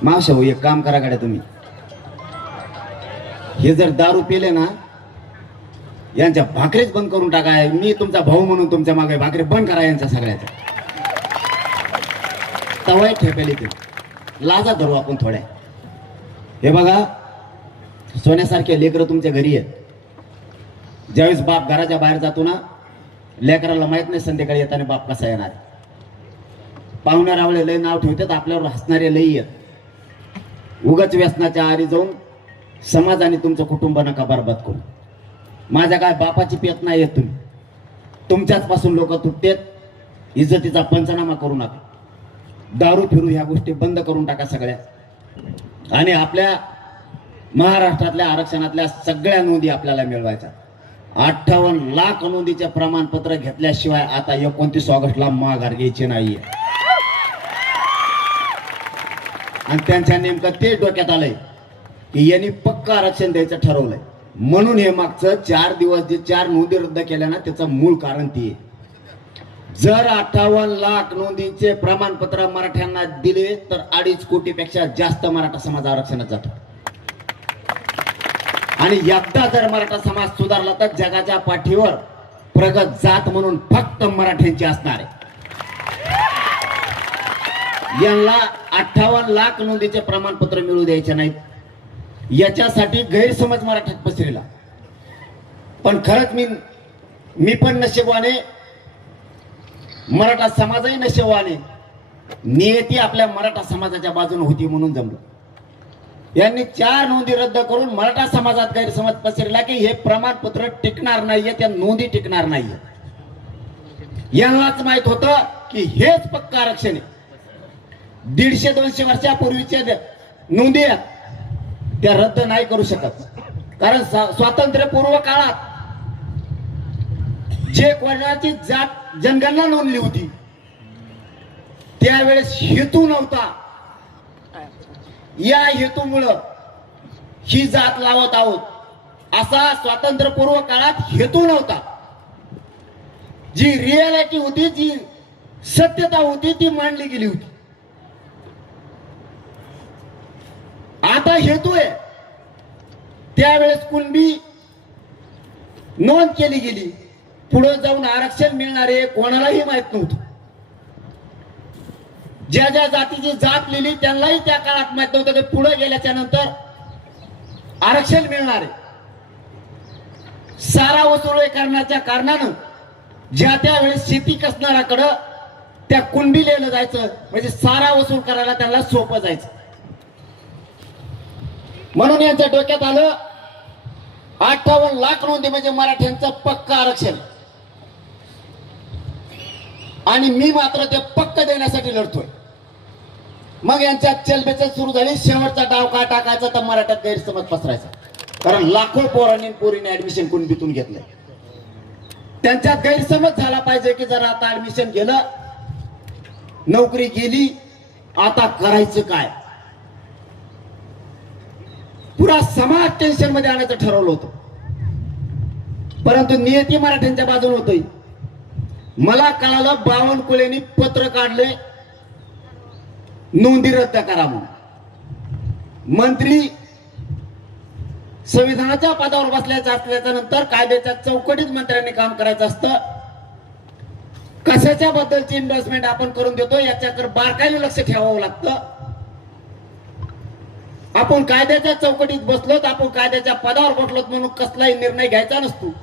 मावशा हो एक काम करा गाड्या तुम्ही, हे जर दारू पिले ना यांच्या भाकरीच बंद करून टाका. मी तुमचा भाऊ म्हणून तुमच्या मागे भाकरी बंद करा यांच्या सगळ्याच्या. तवाय ठेपेल ते लाजा धरू आपण थोड्या. हे बघा सोन्यासारखे लेकरं तुमच्या घरी आहेत. ज्यावेळेस बाप घराच्या बाहेर जातो ना, लेकराला माहित नाही संध्याकाळी येताना बाप कसा येणार. पाहुण्या रावळे लय नाव ठेवतात, आपल्यावर हसणारे लई आहेत. उगाच व्यसनाच्या आरी जाऊन समाज आणि तुमचं कुटुंब नका बरबाद करू. माझ्या काय बापाची पेत नाही येत तुम्ही. तुमच्याच पासून लोक तुटतेत. इज्जतीचा पंचनामा करू नका. दारू फिरू ह्या गोष्टी बंद करून टाका सगळ्या. आणि आपल्या महाराष्ट्रातल्या आरक्षणातल्या सगळ्या नोंदी आपल्याला मिळवायच्या. 58 लाख नोंदीचे प्रमाणपत्र घेतल्याशिवाय आता 29 ऑगस्टला माघार घ्यायची नाहीये. आणि त्यांच्या नेमकं ते डोक्यात आलंय की यांनी पक्क आरक्षण द्यायचं ठरवलंय. म्हणून हे मागचं 4 दिवस जे 4 नोंदी रद्द केल्या ना, त्याचं मूळ कारण ती आहे. जर 58 लाख नोंदींचे प्रमाणपत्र मराठ्यांना दिले तर 2.5 कोटीपेक्षा जास्त मराठा समाज आरक्षणात जातो. आणि एकदा जर मराठा समाज सुधारला तर जगाच्या पाठीवर प्रगत जात म्हणून फक्त मराठ्यांची असणार आहे. यांना 58 लाख नोंदीचे प्रमाणपत्र मिळू द्यायचे नाहीत. याच्यासाठी गैरसमज मराठ्यात पसरला. पण खरंच मी पण नशिबवाने, मराठा समाजही नशिबवाने. नियती आपल्या मराठा समाजाच्या बाजूने होती म्हणून जमलं. यांनी 4 नोंदी रद्द करून मराठा समाजात गैरसमज पसरला की हे प्रमाणपत्र टिकणार नाहीये, त्या नोंदी टिकणार नाहीये. यांनाच माहित होतं की हेच पक्क आरक्षण आहे. 150-200 वर्षापूर्वीच्या नोंदी त्या रद्द नाही करू शकत. कारण स्वातंत्र्यपूर्व काळात जे कोणाची जात जनगणना नोंदली होती त्यावेळेस हेतू नव्हता या हेतूमुळं ही जात लावत आहोत, असा स्वातंत्र्यपूर्व काळात हेतू नव्हता. जी रियालिटी होती, जी सत्यता होती, ती मांडली गेली होती. आता हेतू आहे. त्यावेळेस कुणबी नोंद केली गेली, पुढे जाऊन आरक्षण मिळणार आहे कोणालाही माहित नव्हतं. ज्या ज्या जातीची जात लिहिली त्यांनाही त्या काळात माहित नव्हतं की पुढे गेल्याच्या नंतर आरक्षण मिळणार आहे. सारा वसुली करण्याच्या कारणानं ज्या त्या वेळेस शेती कसणाऱ्याकडं त्या कुंडीलेलं जायचं, म्हणजे सारा वसूल करायला त्यांना सोपं जायचं. म्हणून यांच्या डोक्यात आलं 58 लाख नोंदी म्हणजे मराठ्यांचं पक्का आरक्षण. आणि मी मात्र ते पक्क देण्यासाठी लढतोय. मग यांच्यात चलबेचल सुरू झाली. शेवटचा डाव काय टाकायचा तर मराठ्यात गैरसमज पसरायचा. कारण लाखो पोरीने ऍडमिशन कुणबीतून घेतलंय. त्यांच्यात गैरसमज झाला पाहिजे की जर आता ऍडमिशन केलं, नोकरी गेली, आता करायचं काय. पुरा समाज टेन्शन मध्ये आणायचं ठरवलं होतं. परंतु नियती मराठ्यांच्या बाजूने होती. मला कळालं बावनकुळेंनी पत्र काढले नोंदी रद्द करा म्हणून. मंत्री संविधानाच्या पदावर बसल्याच्या असल्याच्या नंतर कायद्याच्या चौकटीत मंत्र्यांनी काम करायचं असतं. कशाच्या बद्दलची इन्व्हेस्टमेंट आपण करून देतो याच्याकडे बारकाईने लक्ष ठेवावं लागतं. आपण कायद्याच्या चौकटीत बसलोत, आपण कायद्याच्या पदावर बसलोत म्हणून कसलाही निर्णय घ्यायचा नसतो.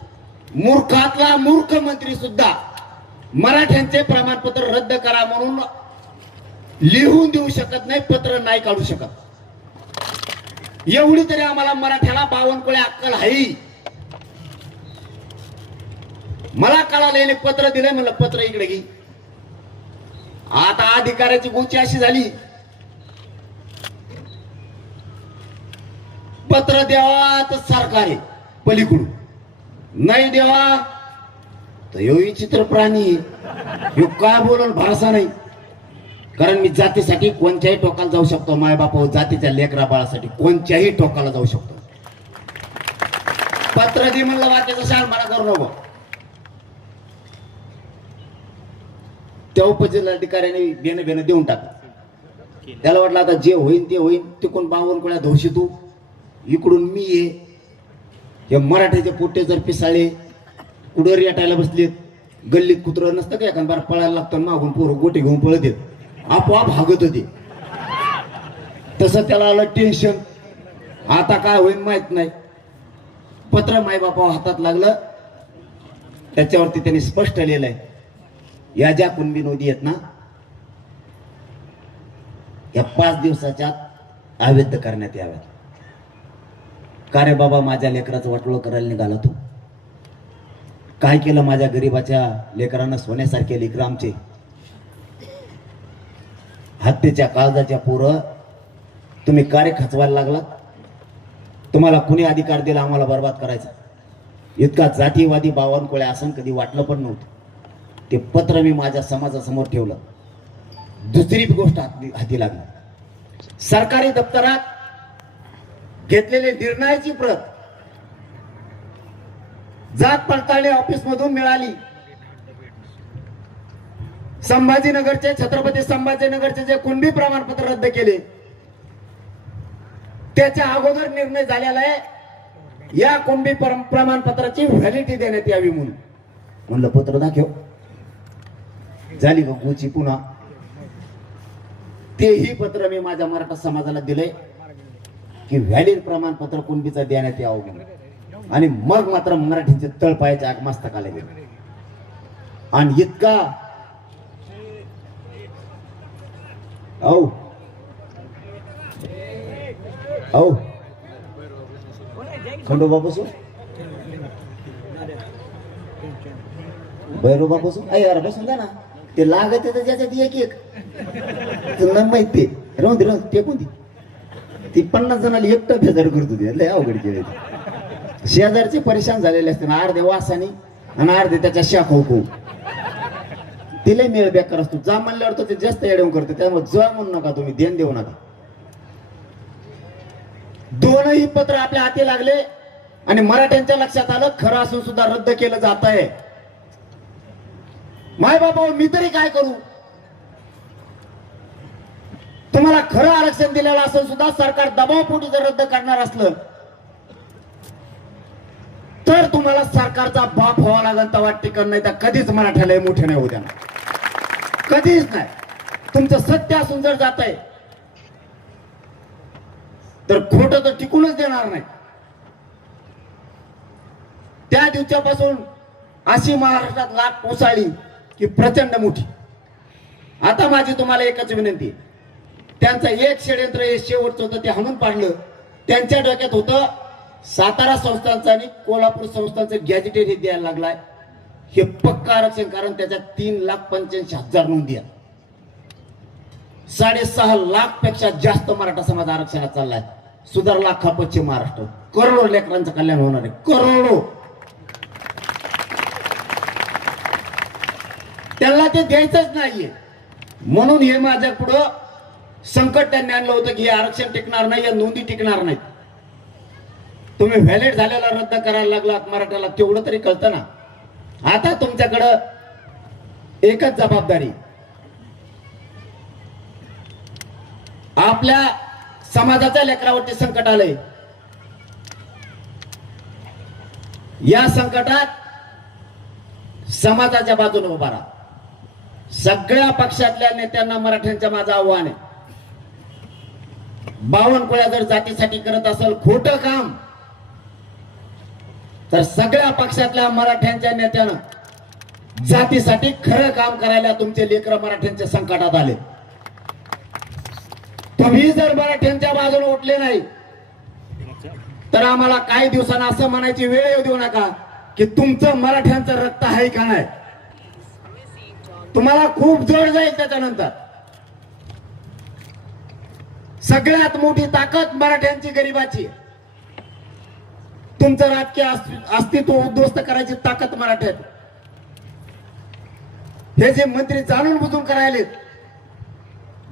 मूर्खातला मूर्ख मंत्री सुद्धा मराठ्यांचे प्रमाणपत्र रद्द करा म्हणून लिहून देऊ शकत नाही, पत्र नाही काढू शकत. एवढी तरी आम्हाला मराठ्याला बावनकुळे अक्कल आहे. मला कळालेले पत्र दिले, म्हणलं पत्र इकडे घे. आता अधिकाऱ्याची गोची अशी झाली, पत्र द्यावा तर सरकार आहे पलीकडून, नाही द्यावा तर यो विचित्र प्राणी यो काय बोलून भरोसा नाही. कारण मी जातीसाठी कोणत्याही टोकाला जाऊ शकतो. माय बापा जातीच्या लेकरा बाळासाठी कोणत्याही टोकाला जाऊ शकतो. पत्र दे म्हणलं, वाक्याचा शान मला करू नको. त्या उपजिल्हाधिकाऱ्याने बेन देऊन टाकलं. त्याला वाटलं आता जे होईल ते होईल. तिकडून बावनकुळ्या धोशी तू, इकडून मी ये. हे मराठ्याचे पोटे जर पिसाळे कुडर याटायला बसलेत, गल्लीत कुत्रं नसतं का एखाद बार पळायला लागतं, मागून पोरं गोटे घेऊन पळत येत, आपोआप हागत होते. तसं त्याला आलं टेन्शन. आता काय होईल माहित नाही. पत्र माय बापा हातात लागलं. त्याच्यावरती त्यांनी स्पष्ट लिहिलंय, या ज्या कुणबी नोंदी आहेत ना, या 5 दिवसाच्या अवैध करण्यात याव्यात. का रे बाबा, माझ्या लेकराचं वाटोळं करायला निघाला तू? काय केलं माझ्या गरीबाच्या लेकरांना? सोन्यासारखे लेकरं आमचे, हत्येच्या काळजाच्या पोरं तुम्ही कार्य खचवायला लागलात. तुम्हाला कुणी अधिकार दिला आम्हाला बर्बाद करायचा? इतका जातीवादी बावनकुळे असं कधी वाटलं पण नव्हतं. ते पत्र मी माझ्या समाजासमोर ठेवलं. दुसरी गोष्ट हाती लागली, सरकारी दप्तरात घेतलेले निर्णयाची प्रत जात पडताळणी ऑफिस मधून मिळाली. संभाजीनगरचे, छत्रपती संभाजीनगरचे जे कुणबी प्रमाणपत्र रद्द केले त्याच्या अगोदर निर्णय झालेला आहे या कुणबी प्रमाणपत्राची व्हॅलिडिटी देण्यात यावी म्हणून. म्हणलं पत्र दाखव. झाली गोची पुन्हा. तेही पत्र मी माझ्या मराठा समाजाला दिलंय की व्हॅलिड प्रमाणपत्र कुणबीचं देण्यात यावं म्हणून. आणि मग मात्र मराठीचे तळपायाच्या आग मस्तकाला गेले. आणि इतका खंडोबा बसू, भैरोबा बसू, यार बसून द्या ना. ते लागत आहे त्याच्यात एक एक तुला माहिती राहून दे. ते कोणती ती 50 जणांना एकटं भेजार करत होती. लय अवघड केले. शेजारचे परेशान झालेले असते ना, अर्धे वासानी आणि अर्धे त्याच्या शाखो. तिला मेळ बेकार असतो. जा म्हणल्यावर तो ते जास्त एडवून करतो. त्यामुळे जा म्हणू नका तुम्ही, ध्यान देऊ नका. दोनही पत्र आपल्या हाती लागले आणि मराठ्यांच्या लक्षात आलं खरं असून सुद्धा रद्द केलं जात आहे. माय बाबा मी तरी काय करू? तुम्हाला खरं आरक्षण दिलेलं असून सुद्धा सरकार दबावपोटी जर रद्द करणार असलं तर तुम्हाला सरकारचा बाप व्हावा लागेल तेव्हा टिकन, नाही तर कधीच मराठ्याला मोठे नाही होऊ देणार, कधीच नाही. तुमचं सत्य असून जर जात आहे तर खोटं तर टिकूनच देणार नाही. त्या दिवसापासून अशी महाराष्ट्रात लाट कोसळली की प्रचंड मोठी. आता माझी तुम्हाला एकच विनंती, त्यांचं एक षडयंत्र हे शेवटचं होतं ते हाणून पाडलं. त्यांच्या डोक्यात होतं सातारा संस्थांचं आणि कोल्हापूर संस्थांचं गॅजेटेड हे द्यायला लागलाय हे पक्का आरक्षण, कारण त्याच्यात 3,85,000 नोंदी आहेत. 6.5 लाख पेक्षा जास्त मराठा समाज आरक्षणात चाललाय. सुधारला खा पश्चिम महाराष्ट्र, करोडो लेकरांचं कल्याण होणार आहे, करोडो. त्याला ते द्यायचंच नाहीये म्हणून हे माझ्या पुढं संकट त्यांनी आणलं होतं की हे आरक्षण टिकणार नाही, या नोंदी टिकणार नाहीत. तुम्ही व्हॅलिड झालेला रद्द करायला लागलात मराठ्याला, तेवढं तरी कळतं ना. आता तुमच्याकडं एकच जबाबदारी, आपल्या समाजाच्या लेकरावरती संकट आलंय. या संकटात समाजाच्या बाजूने उभा राहा. सगळ्या पक्षातल्या नेत्यांना मराठ्यांच्या माझं आव्हान आहे, बावनकुळ्या जर जातीसाठी करत असेल खोटं काम तर सगळ्या पक्षातल्या मराठ्यांच्या नेत्यानं जातीसाठी खरं काम करायला तुमचे लेकर मराठ्यांच्या संकटात आले. तुम्ही जर मराठ्यांच्या बाजूने उठले नाही तर आम्हाला काही दिवसांना असं म्हणायची वेळ येऊ देऊ नका की तुमचं मराठ्यांचं रक्त आहे का नाही. तुम्हाला खूप जड जाईल त्याच्यानंतर. सगळ्यात मोठी ताकद मराठ्यांची गरिबाची, तुमचं राजकीय अस्तित्व उद्ध्वस्त करायची ताकद मराठ्यात. हे जे मंत्री जाणून बुजून करायलेत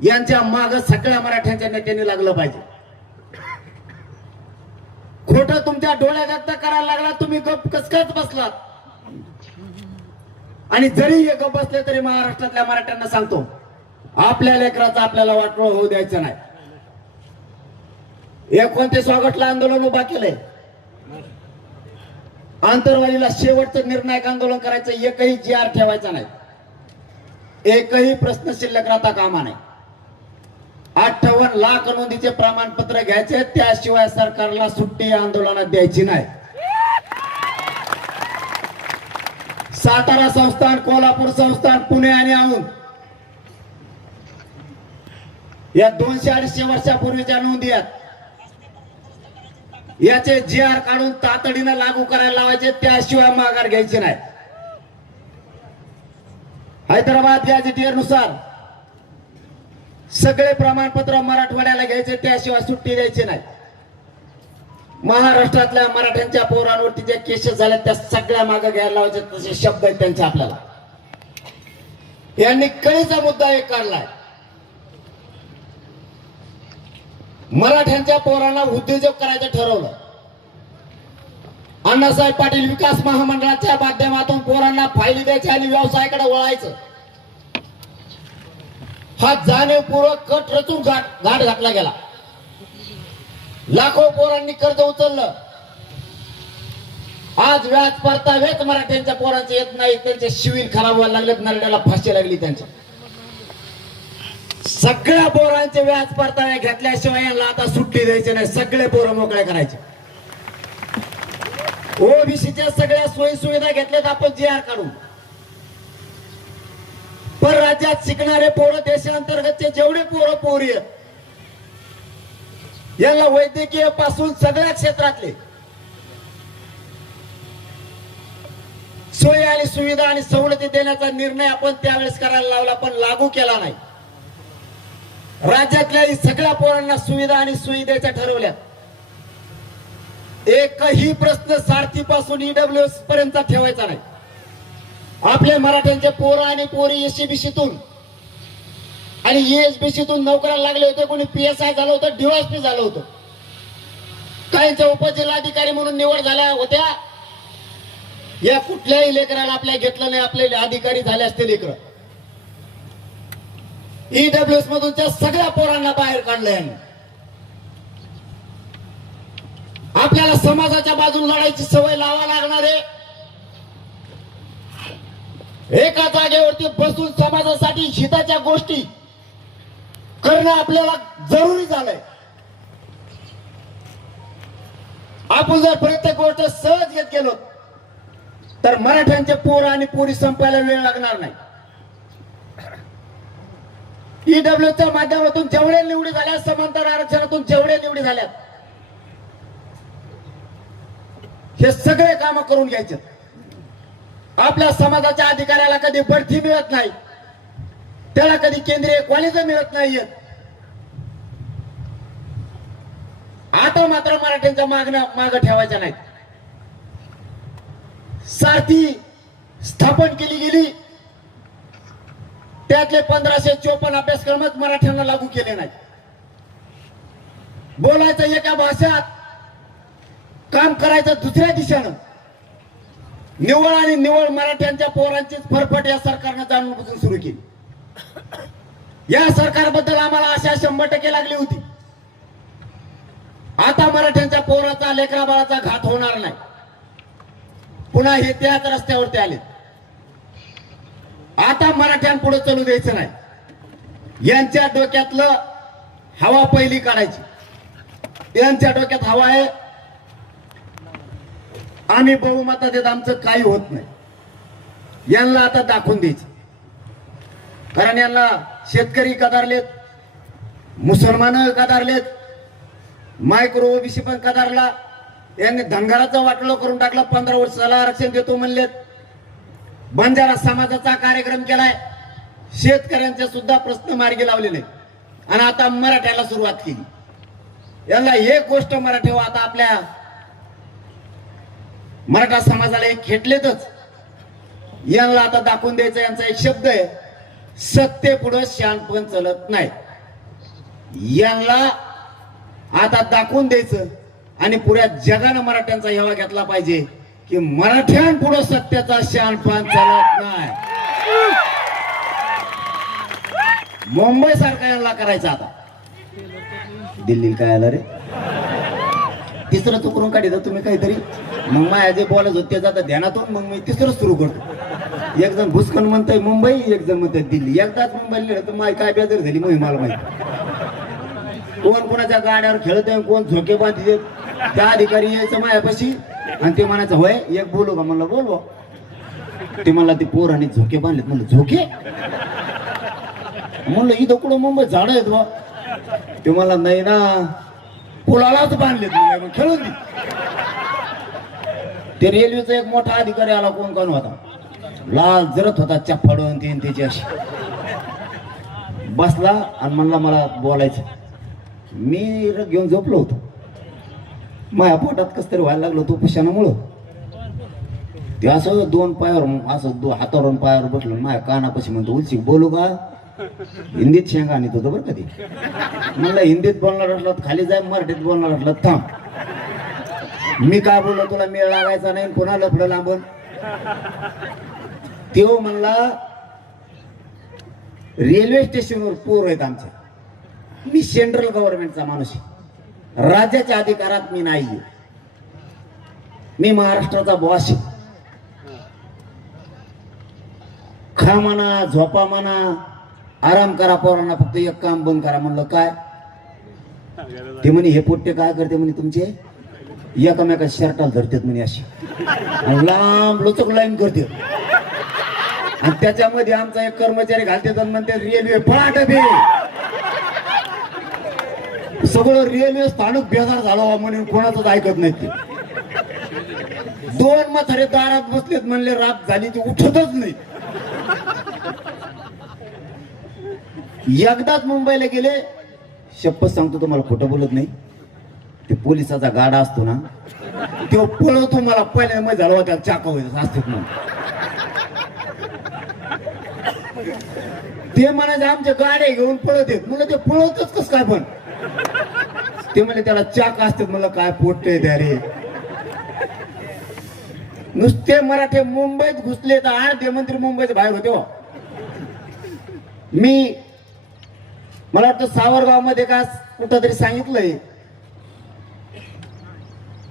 यांच्या माग सगळ्या मराठ्यांच्या नेत्यांनी लागलं पाहिजे. खोटं तुमच्या डोळ्यात व्यक्त करायला लागला, तुम्ही गप कसकच बसलात. आणि जरी हे गप बसले तरी महाराष्ट्रातल्या मराठ्यांना सांगतो, आपल्या लेकराचं आपल्याला वाटोळं होऊ द्यायचं नाही. 29 ऑगस्टला आंदोलन उभा केलंय. आंतरवालीला शेवटचं निर्णायक आंदोलन करायचं, एकही GR ठेवायचा नाही, एकही प्रश्न शिल्लक राहता कामा नाही. 58 लाख नोंदीचे प्रमाणपत्र घ्यायचे, त्याशिवाय सरकारला सुट्टी आंदोलनात द्यायची नाही. सातारा संस्थान, कोल्हापूर संस्थान, पुणे आणि औंध या 200-250 वर्षापूर्वीच्या नोंदी आहेत. याचे GR काढून तातडीने लागू करायला लावायचे, त्याशिवाय माघार घ्यायची नाही. हैदराबाद गॅझेटियर नुसार सगळे प्रमाणपत्र मराठवाड्याला घ्यायचे, त्याशिवाय सुट्टी द्यायची नाही. महाराष्ट्रातल्या मराठ्यांच्या पोरांवरती जे केसेस झाले त्या सगळ्या मागे घ्यायला लावायचे, तसे शब्द आहेत त्यांचे. आपल्याला यांनी कळीचा मुद्दा एक काढलाय, मराठ्यांच्या पोरांना उद्योजक करायचं ठरवलं. अण्णासाहेब पाटील विकास महामंडळाच्या माध्यमातून पोरांना फायली द्यायची आणि व्यवसायाकडे वळायचं, हा जाणीवपूर्वक कट रचून घाट घातला गेला. लाखो पोरांनी कर्ज उचललं. आज व्याज परतावेच मराठ्यांच्या पोरांचे येत नाही, त्यांचे शिवीर खराब व्हायला लागलेत, नरड्याला फाशी लागली त्यांच्या. सगळ्या पोरांचे व्याज परतावे घेतल्याशिवाय यांना आता सुट्टी द्यायची नाही, सगळे पोरं मोकळे करायचे. ओबीसीच्या सगळ्या सोयी सुविधा घेतल्यात आपण GR काढून. पण राज्यात शिकणारे पोरं, देशांतर्गतचे जेवढे पोरं पोरी यांना वैद्यकीय पासून सगळ्या क्षेत्रातले सोयी आणि सुविधा आणि सवलती देण्याचा निर्णय आपण त्यावेळेस करायला लावला, पण लागू केला नाही. राज्यातल्या सगळ्या पोरांना सुविधा आणि सोयी द्यायच्या ठरवल्या. एकही प्रश्न सारथीपासून EWS पर्यंत ठेवायचा नाही. आपले मराठ्यांचे पोरं आणि पोरी SCBCतून आणि ESBCतून नोकऱ्याला लागले होते, कोणी PSI झालं होतं, DYSP झालं होतं. काहींच्या उपजिल्हाधिकारी म्हणून निवड झाल्या होत्या. या कुठल्याही लेकराला आपल्या घेतलं नाही, आपले अधिकारी झाले असते लेकर. ईडब्ल्यूएस मधून त्या सगळ्या पोरांना बाहेर काढलं यांनी. आपल्याला समाजाच्या बाजूने लढायची सवय लावा लागणार आहे. एका जागेवरती बसून समाजासाठी हिताच्या गोष्टी करणं आपल्याला जरुरी झालंय. आपण जर प्रत्येक गोष्ट सहज घेत गेलो तर मराठ्यांचे पोर आणि पोरी संपायला वेळ लागणार नाही. ईडब्ल्यूच्या माध्यमातून जेवढे निवडी झाल्या, समांतर आरक्षणातून जेवढे निवडी झाल्या, हे सगळे काम करून घ्यायचे. आपल्या समाजाच्या अधिकाऱ्याला कधी बढती मिळत नाही, त्याला कधी केंद्रीय कॉलेज मिळत नाहीये. आता मात्र मराठ्यांच्या माग ठेवायच्या नाहीत. सारथी स्थापन केली गेली, त्यातले 1554 अभ्यासक्रमच मराठ्यांना लागू केले नाहीत. बोलायचं एका भाषेत, काम करायचं दुसऱ्या दिशेनं. निवळ आणि निवळ मराठ्यांच्या पोरांचीच फरफट या सरकारनं जाणून बुजून सुरू केली. या सरकारबद्दल आम्हाला आशा 100% लागली होती. आता मराठ्यांच्या पोराचा, लेकरा बाळाचा घात होणार नाही. पुन्हा हे त्याच रस्त्यावरती आले. आता मराठ्यांपुढे चलू द्यायचं नाही. यांच्या डोक्यातलं हवा पहिली काढायची. यांच्या डोक्यात हवा आहे आम्ही बहुमतात येत, आमचं काही होत नाही. यांना आता दाखवून द्यायचं. कारण यांना शेतकरी कदारलेत, मुसलमान कदारलेत, मायक्रो ओबीसी पण कदारला. यांनी धनगराचं वाटलं करून टाकलं. 15 वर्षाला आरक्षण देतो म्हणलेत. बंजारा समाजाचा कार्यक्रम केलाय. शेतकऱ्यांचे सुद्धा प्रश्न मार्गी लावलेले आणि आता मराठ्याला सुरुवात केली. यांना एक गोष्ट मराठी आता आपल्या मराठा समाजाला एक खेटलेतच. यांना आता दाखवून द्यायचं. यांचा एक शब्द आहे, सत्ते पुढे शहाणपण चलत नाही. यांना आता दाखवून द्यायचं आणि पुऱ्या जगानं मराठ्यांचा हेवा घेतला पाहिजे की मराठ्यांपुढे सत्याचा शहाणपण चालत नाही. मुंबई सारखा यांना करायचं. आता दिल्लीला काय आलं रे, तिसरं चुकरून काढित तुम्ही काहीतरी. मग माझ्या जे बोलत होते ते जाता ध्यानातून, मग मी तिसरं सुरू करतो. एक जण भुसकन म्हणतोय मुंबई, एक जण म्हणतोय दिल्ली. एकदाच मुंबईला गेलं तर माय काय बेदर झाली मग मला माहिती. कोण कोणाच्या गाड्यावर खेळतोय, कोण झोके बांधते. त्या अधिकारी यायचं मायापाशी आणि ते म्हणायचं होय एक बोलू का. म्हणलं बोलवा. ते मला ते पोर आणि झोके बांधलेत. म्हणलं झोके, म्हणलं इथं कुठं मुंबईत झाड आहेत बा. ते मला नाही ना, पुलालाच बांधलेत. मग खेळून दे. ते रेल्वेचा एक मोठा अधिकारी आला. कोण कोण होता, लाल जरत होता, चप्पाडून तीन त्याची अशी बसला आणि म्हणला मला बोलायचं. मी घेऊन झोपलो होतो. माझ्या पोटात कस तरी व्हायला लागलो तो पशानामुळं. ते असं दोन पायावर असं हातावरून पायावर बसलो. माझ्या कानापाशी म्हणतो उलशी बोलू का. हिंदीत शेंगा आणत होतं बरं कधी. म्हणलं हिंदीत बोलणार असलं खाली जाय, मराठीत बोलणार असलं थांब. मी काय बोललो तुला मेळ लागायचा नाही, पुन्हा लफडं लांबून. तो म्हणला रेल्वे स्टेशनवर पोर आहेत आमच्या. मी सेंट्रल गव्हर्नमेंटचा माणूस आहे. राज्याच्या अधिकारात मी नाहीये. मी महाराष्ट्राचा बॉस आहे. खा म्हणा, झोपा म्हणा, आराम करा, पोरांना फक्त एक काम बंद करा. म्हणलं काय. ते म्हणे हे पोट्टे काय करते म्हणे तुमचे, एकामेका शर्टाला धरतात म्हणे अशी लांब लोचक लाईन करते. आणि त्याच्यामध्ये आमचा एक कर्मचारी घालते तर म्हणते रेल्वे पळा डबे. सगळं रेल्वे स्थानक बेजार झालं म्हणून कोणाचंच ऐकत नाही. ते 2 म्हातारे दारात बसलेत. म्हणले रात झाली ती उठतच नाही. एकदाच मुंबईला गेले. शपथ सांगतो तुम्हाला, खोटं बोलत नाही. ते पोलिसाचा गाडा असतो ना, तो पळवतो. मला पहिल्या मध्ये झाला होता चाका होईल असते म्हणून. ते म्हणायचे आमच्या गाड्या घेऊन पळत येत. म्हणलं ते पळवतच कस काय पण. ते म्हणले त्याला चाक असतात. मला काय पोटते द्या रे. नुसते मराठे मुंबईत घुसले तर 8 मंत्री मुंबईच्या बाहेर होते हो. मला वाटतं सावरगाव मध्ये का कुठं तरी सांगितलंय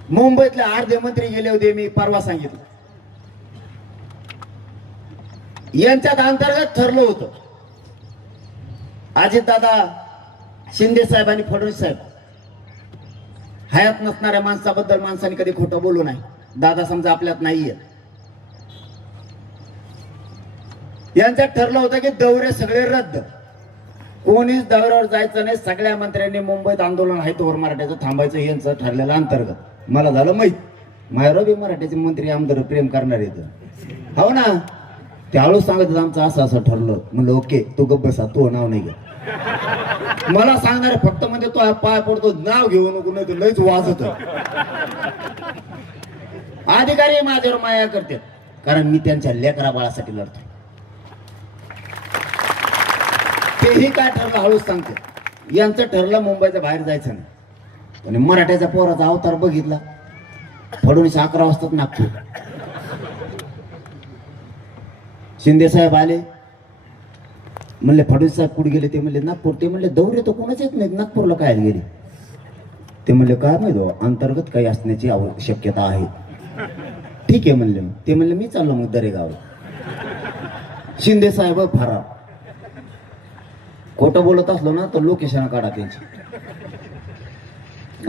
मुंबईतले 8 मंत्री गेले होते. मी परवा सांगितलं. यांच्यात अंतर्गत ठरलं होतं अजितदादा, शिंदे साहेब आणि फडणवीस साहेब हयात नसणाऱ्या माणसाबद्दल माणसाने कधी खोटं बोलू नाही. दादा समजा आपल्यात नाहीये. यांच्यात ठरलं होतं की दौरे सगळे रद्द, कोणीच दौऱ्यावर जायचं नाही. सगळ्या मंत्र्यांनी मुंबईत आंदोलन आहे तोवर मराठ्याचं थांबायचं यांचं ठरलेलं अंतर्गत. मला झालं माहित मायरोबी मराठ्याचे मंत्री आमदार प्रेम करणार येत हो ना. त्यावेळेस सांगत आमचं असं असं ठरलं. म्हणलं ओके तू गप्प बसा, तू नाव नाही घे. मला सांगणार फक्त म्हणजे तो पाय पडतो, नाव घेऊ नको नाही तर लयच वाजत. अधिकारी माझ्यावर माया करते कारण मी त्यांच्या लेकरा बाळासाठी लढतो. तेही काय ठरलं हळूच सांगते. यांचं ठरलं मुंबईच्या बाहेर जायचं नाही. आणि मराठ्याच्या पोराचा अवतार बघितला. फडणवीस 11 वाजताच नागपूर. शिंदे साहेब आले. म्हणले फडणवीस साहेब कुठे गेले? ते म्हणले नागपूर. ते म्हणले दौरे तर कोणाच येत नाही, नागपूरला काय गेले? ते म्हणले काय माहिती अंतर्गत काही असण्याची शक्यता आहे. ठीक आहे म्हणले. ते म्हणले मी चाललो मग दरेगाव. शिंदे साहेब फरार. खोटं बोलत असलो ना तर लोकेशन काढा त्यांची.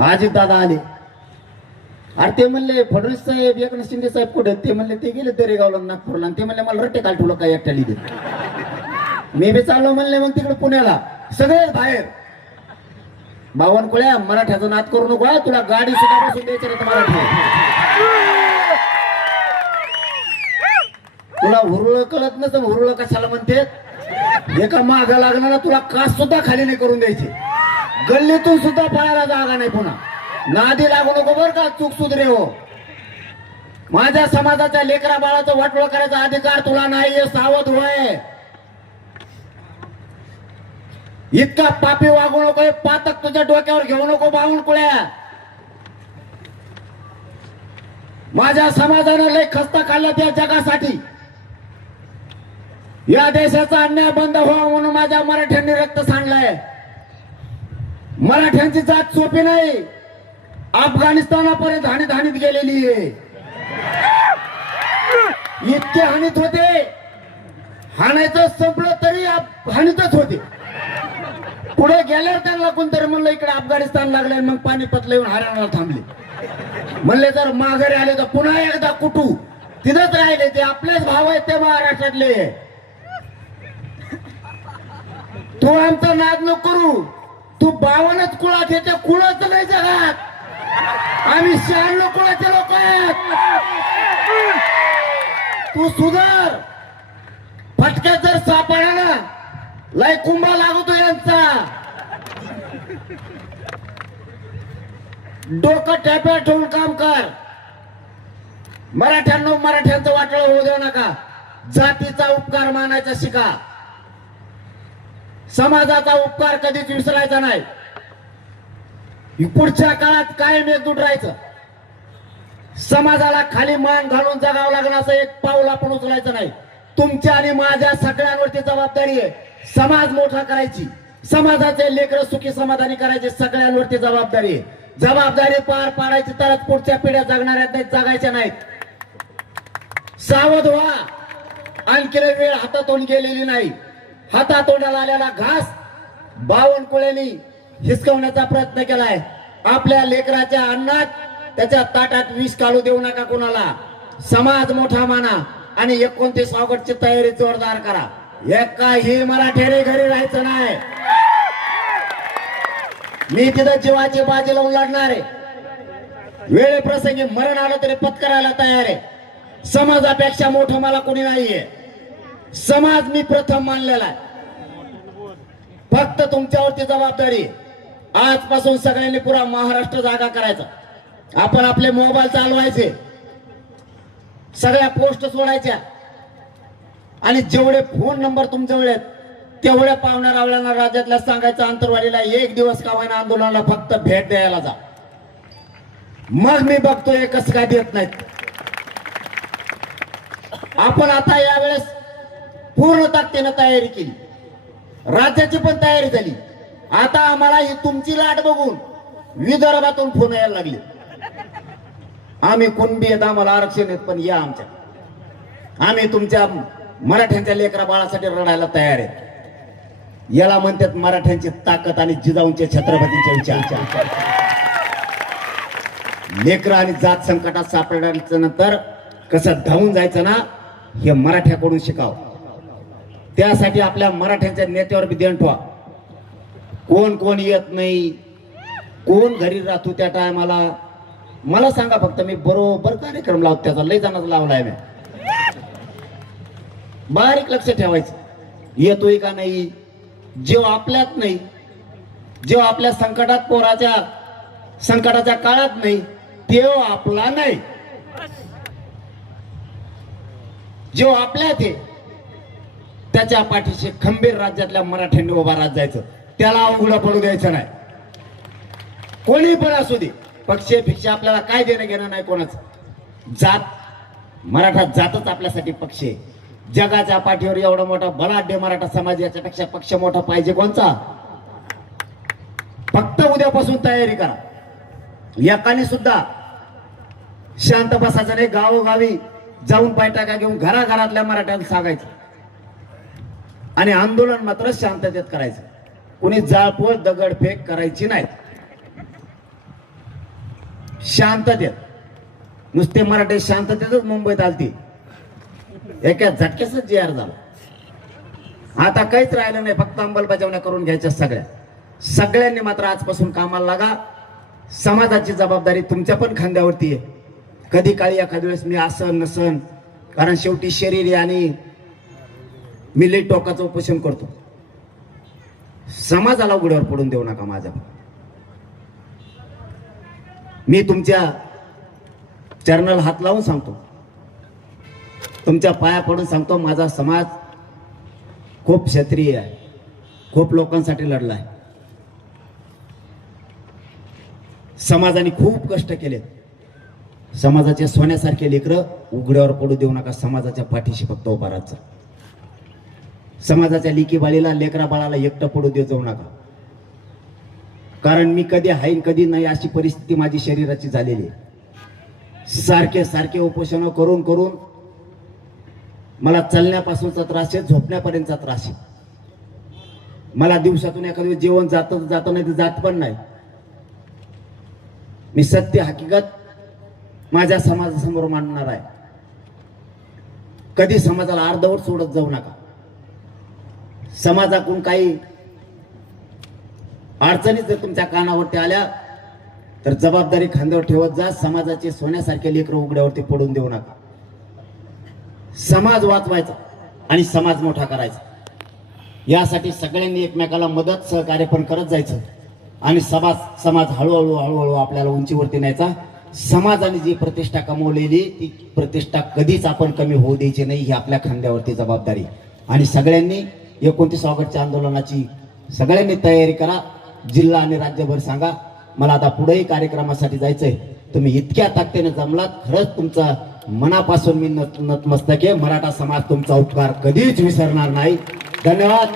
अजित दादा आले. अरे ते म्हणले फडणवीस साहेब एकनाथ शिंदे साहेब कुठे? ते म्हणले ते गेले दरेगावला नागपूरला. आणि ते म्हणले मला रट्टे काल ठेवलं काय एकट्या लिहिले. मी बी चाललो म्हणले मग तिकडे पुण्याला. सगळे बाहेर. बावनकुळ्या मराठ्याचा नाद करू नको, तुला गाडी सुद्धा बसून द्यायची नाही मराठी. तुला हुरळ कळत नसतं, हुरळ कशाला म्हणते? एका माग लागणार तुला कास सुद्धा खाली नाही करून द्यायची. गल्लीतून सुद्धा पळायला जागा नाही. पुन्हा नादी लागू नको बर का, चूक सुधरे हो. माझ्या समाजाच्या लेकरा बाळाचं वाटोळ करायचा अधिकार तुला नाहीये. सावध होय. इतका पापी वागू नको. पातक तुझ्या डोक्यावर घेऊ नको बावनकुळ्या. माझ्या समाजानं लय खस्ता खाल्ला त्या जगासाठी. या देशाचा अन्याय बंद व्हावा म्हणून माझ्या मराठ्यांनी रक्त सांडलंय. मराठ्यांची जात सोपी नाही. अफगाणिस्तानापर्यंत हाणीत गेलेली आहे. इतके हाणीत होते, हाणायचं संपलं तरी हाणीतच होते. पुढे गेल्यावर त्यांना कोणतरी म्हणलं इकडे अफगाणिस्तान लागले. मग पानिपतला येऊन हरियाणाला थांबले. म्हणले जर माघारी आले तर पुन्हा एकदा कुटू. तिथंच राहिले. ते आपलेच भाव आहेत ते महाराष्ट्रातले. तू आमचा नाद न करू. तू 52च कुळात येते. कुळाच नाही जगात. आम्ही 96 कुळाचे लोक आहेत. तू सुधार. फटक्यात जर सापडा ना लय कुंभा लागतो यांचा. डोकं टॅप्या ठेवून काम कर. मराठ्यांचं वाटोळं होऊ देऊ नका. जातीचा उपकार मानायचा शिका. समाजाचा उपकार कधीच विसरायचा नाही. पुढच्या काळात कायम एकजूट राहायचं. समाजाला खाली मान घालून जगावं लागणार असं एक पाऊल आपण उचलायचं नाही. तुमच्या आणि माझ्या सगळ्यांवरती जबाबदारी आहे. समाज मोठा करायची, समाजाचे लेकरं सुखी समाधानी करायचे सगळ्यांवरती जबाबदारी आहे. जबाबदारी पार पाडायची तरच पुढच्या पिढ्या जगणाऱ्या नाहीत, जगायच्या नाहीत. सावध व्हा. आणखी वेळ हातातून गेलेली नाही. हातातोंडाला आलेला घास बावनकुळ्यांनी हिसकवण्याचा प्रयत्न केलाय. आपल्या लेकराच्या अन्नात त्याच्या ताटात विष काढू देऊ नका कोणाला. समाज मोठा माना आणि 29 ऑगस्टची तयारी जोरदार करा. एकाही मराठ्याने घरी राहायचं नाही. मी तिथं जीवाची बाजी लावून लढणार आहे. वेळेप्रसंगी मरण आलं तरी पत्करायला तयार आहे. समाजापेक्षा मोठं मला कोणी नाहीये. समाज मी प्रथम मानलेला आहे. फक्त तुमच्यावरती जबाबदारी. आजपासून सगळ्यांनी पुरा महाराष्ट्र जागा करायचा. आपण आपले मोबाईल चालवायचे, सगळ्या पोस्ट सोडायच्या आणि जेवढे फोन नंबर तुमच्याकडे आहेत तेवढ्या पाहुण्या रावळ्यांना राज्यातल्या सांगायचं अंतरवालीला एक दिवस का होईना आंदोलनाला फक्त भेट द्यायला जा. मग मी बघतोय कसं काय देत नाहीत. आपण आता यावेळेस पूर्ण ताकदीनं तयारी केली, राज्याची पण तयारी झाली. आता आम्हाला ही तुमची लाट बघून विदर्भातून फोन यायला लागले. आम्ही कुणबी आहेत, आम्हाला आरक्षण आहेत, पण या आमच्या, आम्ही तुमच्या मराठ्यांच्या लेकरा बाळासाठी रडायला तयार आहेत. याला म्हणतात मराठ्यांची ताकद आणि जिजाऊंच्या छत्रपतींच्या विचार. लेकरं आणि जात संकटात सापडल्याच्या नंतर कसं धावून जायचं ना, हे मराठ्याकडून शिकाव. त्यासाठी आपल्या मराठ्यांच्या नेत्यावर बी ध्यान ठेवा. कोण कोण येत नाही, कोण घरी राहतो त्या टायमाला मला सांगा फक्त. मी बरोबर कार्यक्रम लावतो, त्याचा लय जणांचा लावलाय मी. बारीक लक्ष ठेवायचं, येतोय का नाही. जेव आपल्यात नाही, जेव आपल्या संकटात पोराच्या संकटाच्या काळात नाही, तेव आपला नाही. जेव आपल्यात आहे त्याच्या पाठीशी खंबीर राज्यातल्या मराठ्यांनी उभा राहत जायचं. त्याला उघडं पडू द्यायचं नाही. कोणी पण असू दे, पक्ष भिक्षा आपल्याला काय देणं घेणं नाही कोणाचं. जात, मराठा जातच आपल्यासाठी पक्ष आहे. जगाच्या पाठीवर एवढा मोठा बलाढ्य मराठा समाज, याच्यापेक्षा पक्ष मोठा पाहिजे कोणचा. फक्त उद्यापासून तयारी करा. एकाने सुद्धा शांत बसायचं नाही. गावोगावी जाऊन पायटाका घेऊन घराघरातल्या मराठ्यांना सांगायचं आणि आंदोलन मात्र शांततेत करायचं. कुणी जाळपोळ दगडफेक करायची नाही. शांततेत, नुसते मराठी शांततेतच मुंबईत आलती, एका झटक्याच जे आर झाला. आता काहीच राहिलं नाही, फक्त अंमलबजावण्या करून घ्यायच्या सगळ्या. सगळ्यांनी मात्र आजपासून कामाला लागा. समाजाची जबाबदारी तुमच्या पण खांद्यावरती आहे. कधी काळी एखाद्या वेळेस मी आसन नसन, कारण शेवटी शरीर आहे आणि मी लई टोकाचं उपोषण करतो. समाजाला उघड्यावर पडून देऊ नका माझ्या. मी तुमच्या चरणाला हात लावून सांगतो, तुमच्या पाया पडून सांगतो, माझा समाज खूप क्षत्रिय आहे, खूप लोकांसाठी लढला आहे. समाजाने खूप कष्ट केले. समाजाचे सोन्यासारखे लेकरं उघड्यावर पडू देऊ नका. समाजाच्या पाठीशी फक्त उभा राहायचं. समाजाच्या लिकी बाळीला, लेकरा बाळाला एकटं पडू देऊ जाऊ नका. कारण मी कधी हाईन कधी नाही अशी परिस्थिती माझी शरीराची झालेली आहे. सारखे सारखे उपोषण करून करून मला चालण्यापासूनचा त्रास आहे, झोपण्यापर्यंतचा त्रास आहे. मला दिवसातून एखाद्या जेवण जात नाही तर जात पण नाही. मी सत्य हकीकत माझ्या समाजासमोर मांडणार आहे. कधी समाजाला अर्धवट सोडत जाऊ नका. समाजाकडून काही अडचणी जर तुमच्या कानावरती आल्या तर जबाबदारी खांद्यावर ठेवत जा. समाजाचे सोन्यासारखे लेकरं उघड्यावरती पडून देऊ नका. समाज वाचवायचा आणि समाज मोठा करायचा. यासाठी सगळ्यांनी एकमेकाला मदत सहकार्य पण करत जायचं आणि समाज हळूहळू हळूहळू आपल्याला उंचीवरती न्यायचा. समाजाने जी प्रतिष्ठा कमवलेली ती प्रतिष्ठा कधीच आपण कमी होऊ द्यायची नाही. ही आपल्या खांद्यावरती जबाबदारी. आणि सगळ्यांनी 29 ऑगस्टच्या आंदोलनाची सगळ्यांनी तयारी करा. जिल्हा आणि राज्यभर सांगा मला आता पुढेही कार्यक्रमासाठी जायचंय. तुम्ही इतक्या ताकदीने जमलात, खरंच तुमचा मनापासून मी नतमस्तक आहे. मराठा समाज तुमचा उपकार कधीच विसरणार नाही. धन्यवाद.